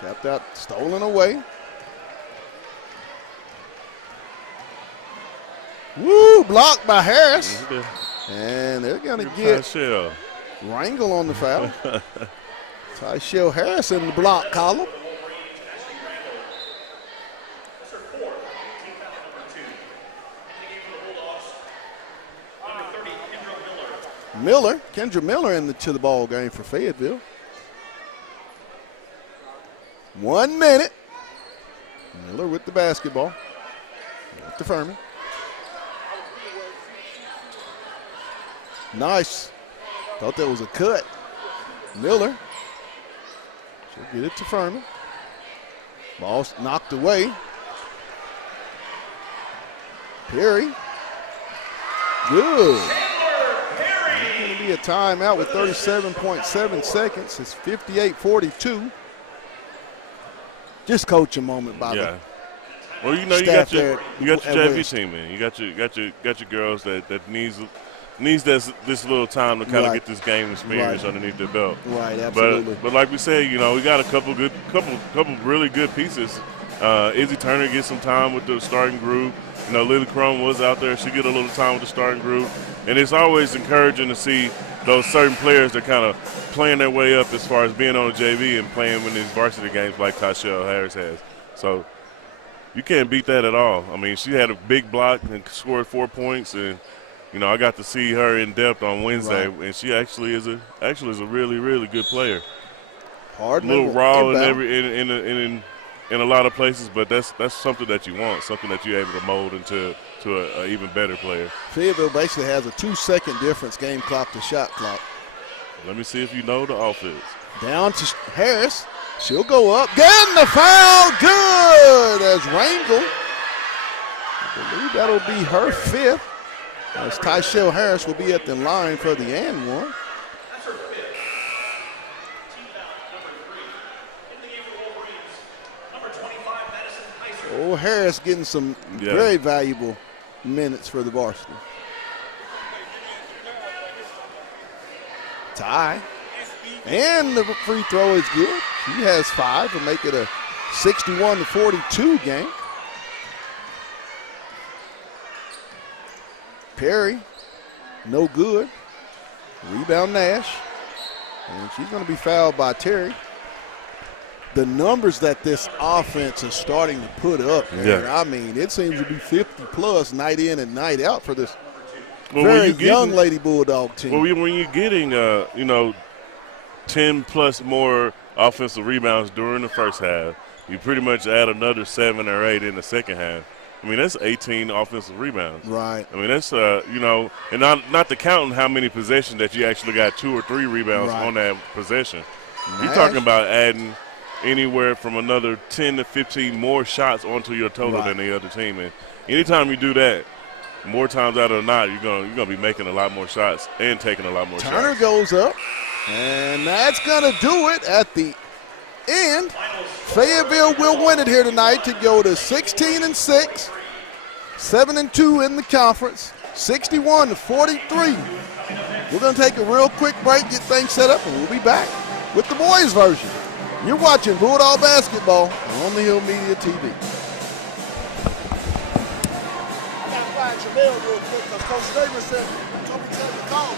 Tapped out, stolen away. Woo, blocked by Harris. And they're going to get Rangel on the foul. Tyshell Harris in the block column. Kendra Miller to the ball game for Fayetteville. 1 minute. Miller with the basketball. Back to Furman. Nice. Thought that was a cut. Miller. She'll get it to Furman. Ball's knocked away. Perry. Good. It's going to be a timeout with 37.7 seconds. It's 58-42. Just coach a moment, Bobby. Yeah. Well, you got your JV team in. You got your girls that needs this little time to kind of get this game experience underneath their belt. Right, absolutely. But like we said, we got a couple really good pieces. Izzy Turner gets some time with the starting group. You know, Lily Crum was out there. She get a little time with the starting group. And it's always encouraging to see those certain players that kind of playing their way up as far as being on the JV and playing in these varsity games like Tyshell Harris has. So you can't beat that at all. I mean, she had a big block and scored 4 points, and you know I got to see her in depth on Wednesday, and she actually is a really, really good player. Hard, a little raw in a lot of places, but that's something that you want, something that you're able to mold into an even better player. Fayetteville basically has a 2-second difference, game clock to shot clock. Let me see if you know the offense. Down to Harris. She'll go up. Getting the foul. Good as Rangel. I believe that'll be her 5th. As Tyshell Harris will be at the line for the and one. That's her 5th. Team foul number 3. In the game for Wolverines, number 25, Madison Kaiser. Oh, Harris getting some very valuable minutes for the varsity. Tie. And the free throw is good. She has 5 to make it a 61-42 game. Perry, no good. Rebound Nash. And she's going to be fouled by Terry. The numbers that this offense is starting to put up, man, I mean, it seems to be 50-plus night in and night out for this very young Lady Bulldog team. Well, when you're getting, 10-plus more offensive rebounds during the first half, you pretty much add another 7 or 8 in the second half. I mean, that's 18 offensive rebounds. Right. I mean, that's, and not to count how many possessions that you actually got 2 or 3 rebounds on that possession. Nice. You're talking about adding anywhere from another 10 to 15 more shots onto your total than the other team. And anytime you do that, more times out of not, you're gonna be making a lot more shots and taking a lot more shots. Turner goes up, and that's going to do it at the end. Fayetteville will win it here tonight to go to 16-6, 7-2 in the conference, 61-43. We're going to take a real quick break, get things set up, and we'll be back with the boys version. You're watching Bulldog Basketball on the Hill Media TV. I got to find Jamel real quick because Coach Davis said, told me to tell you to call.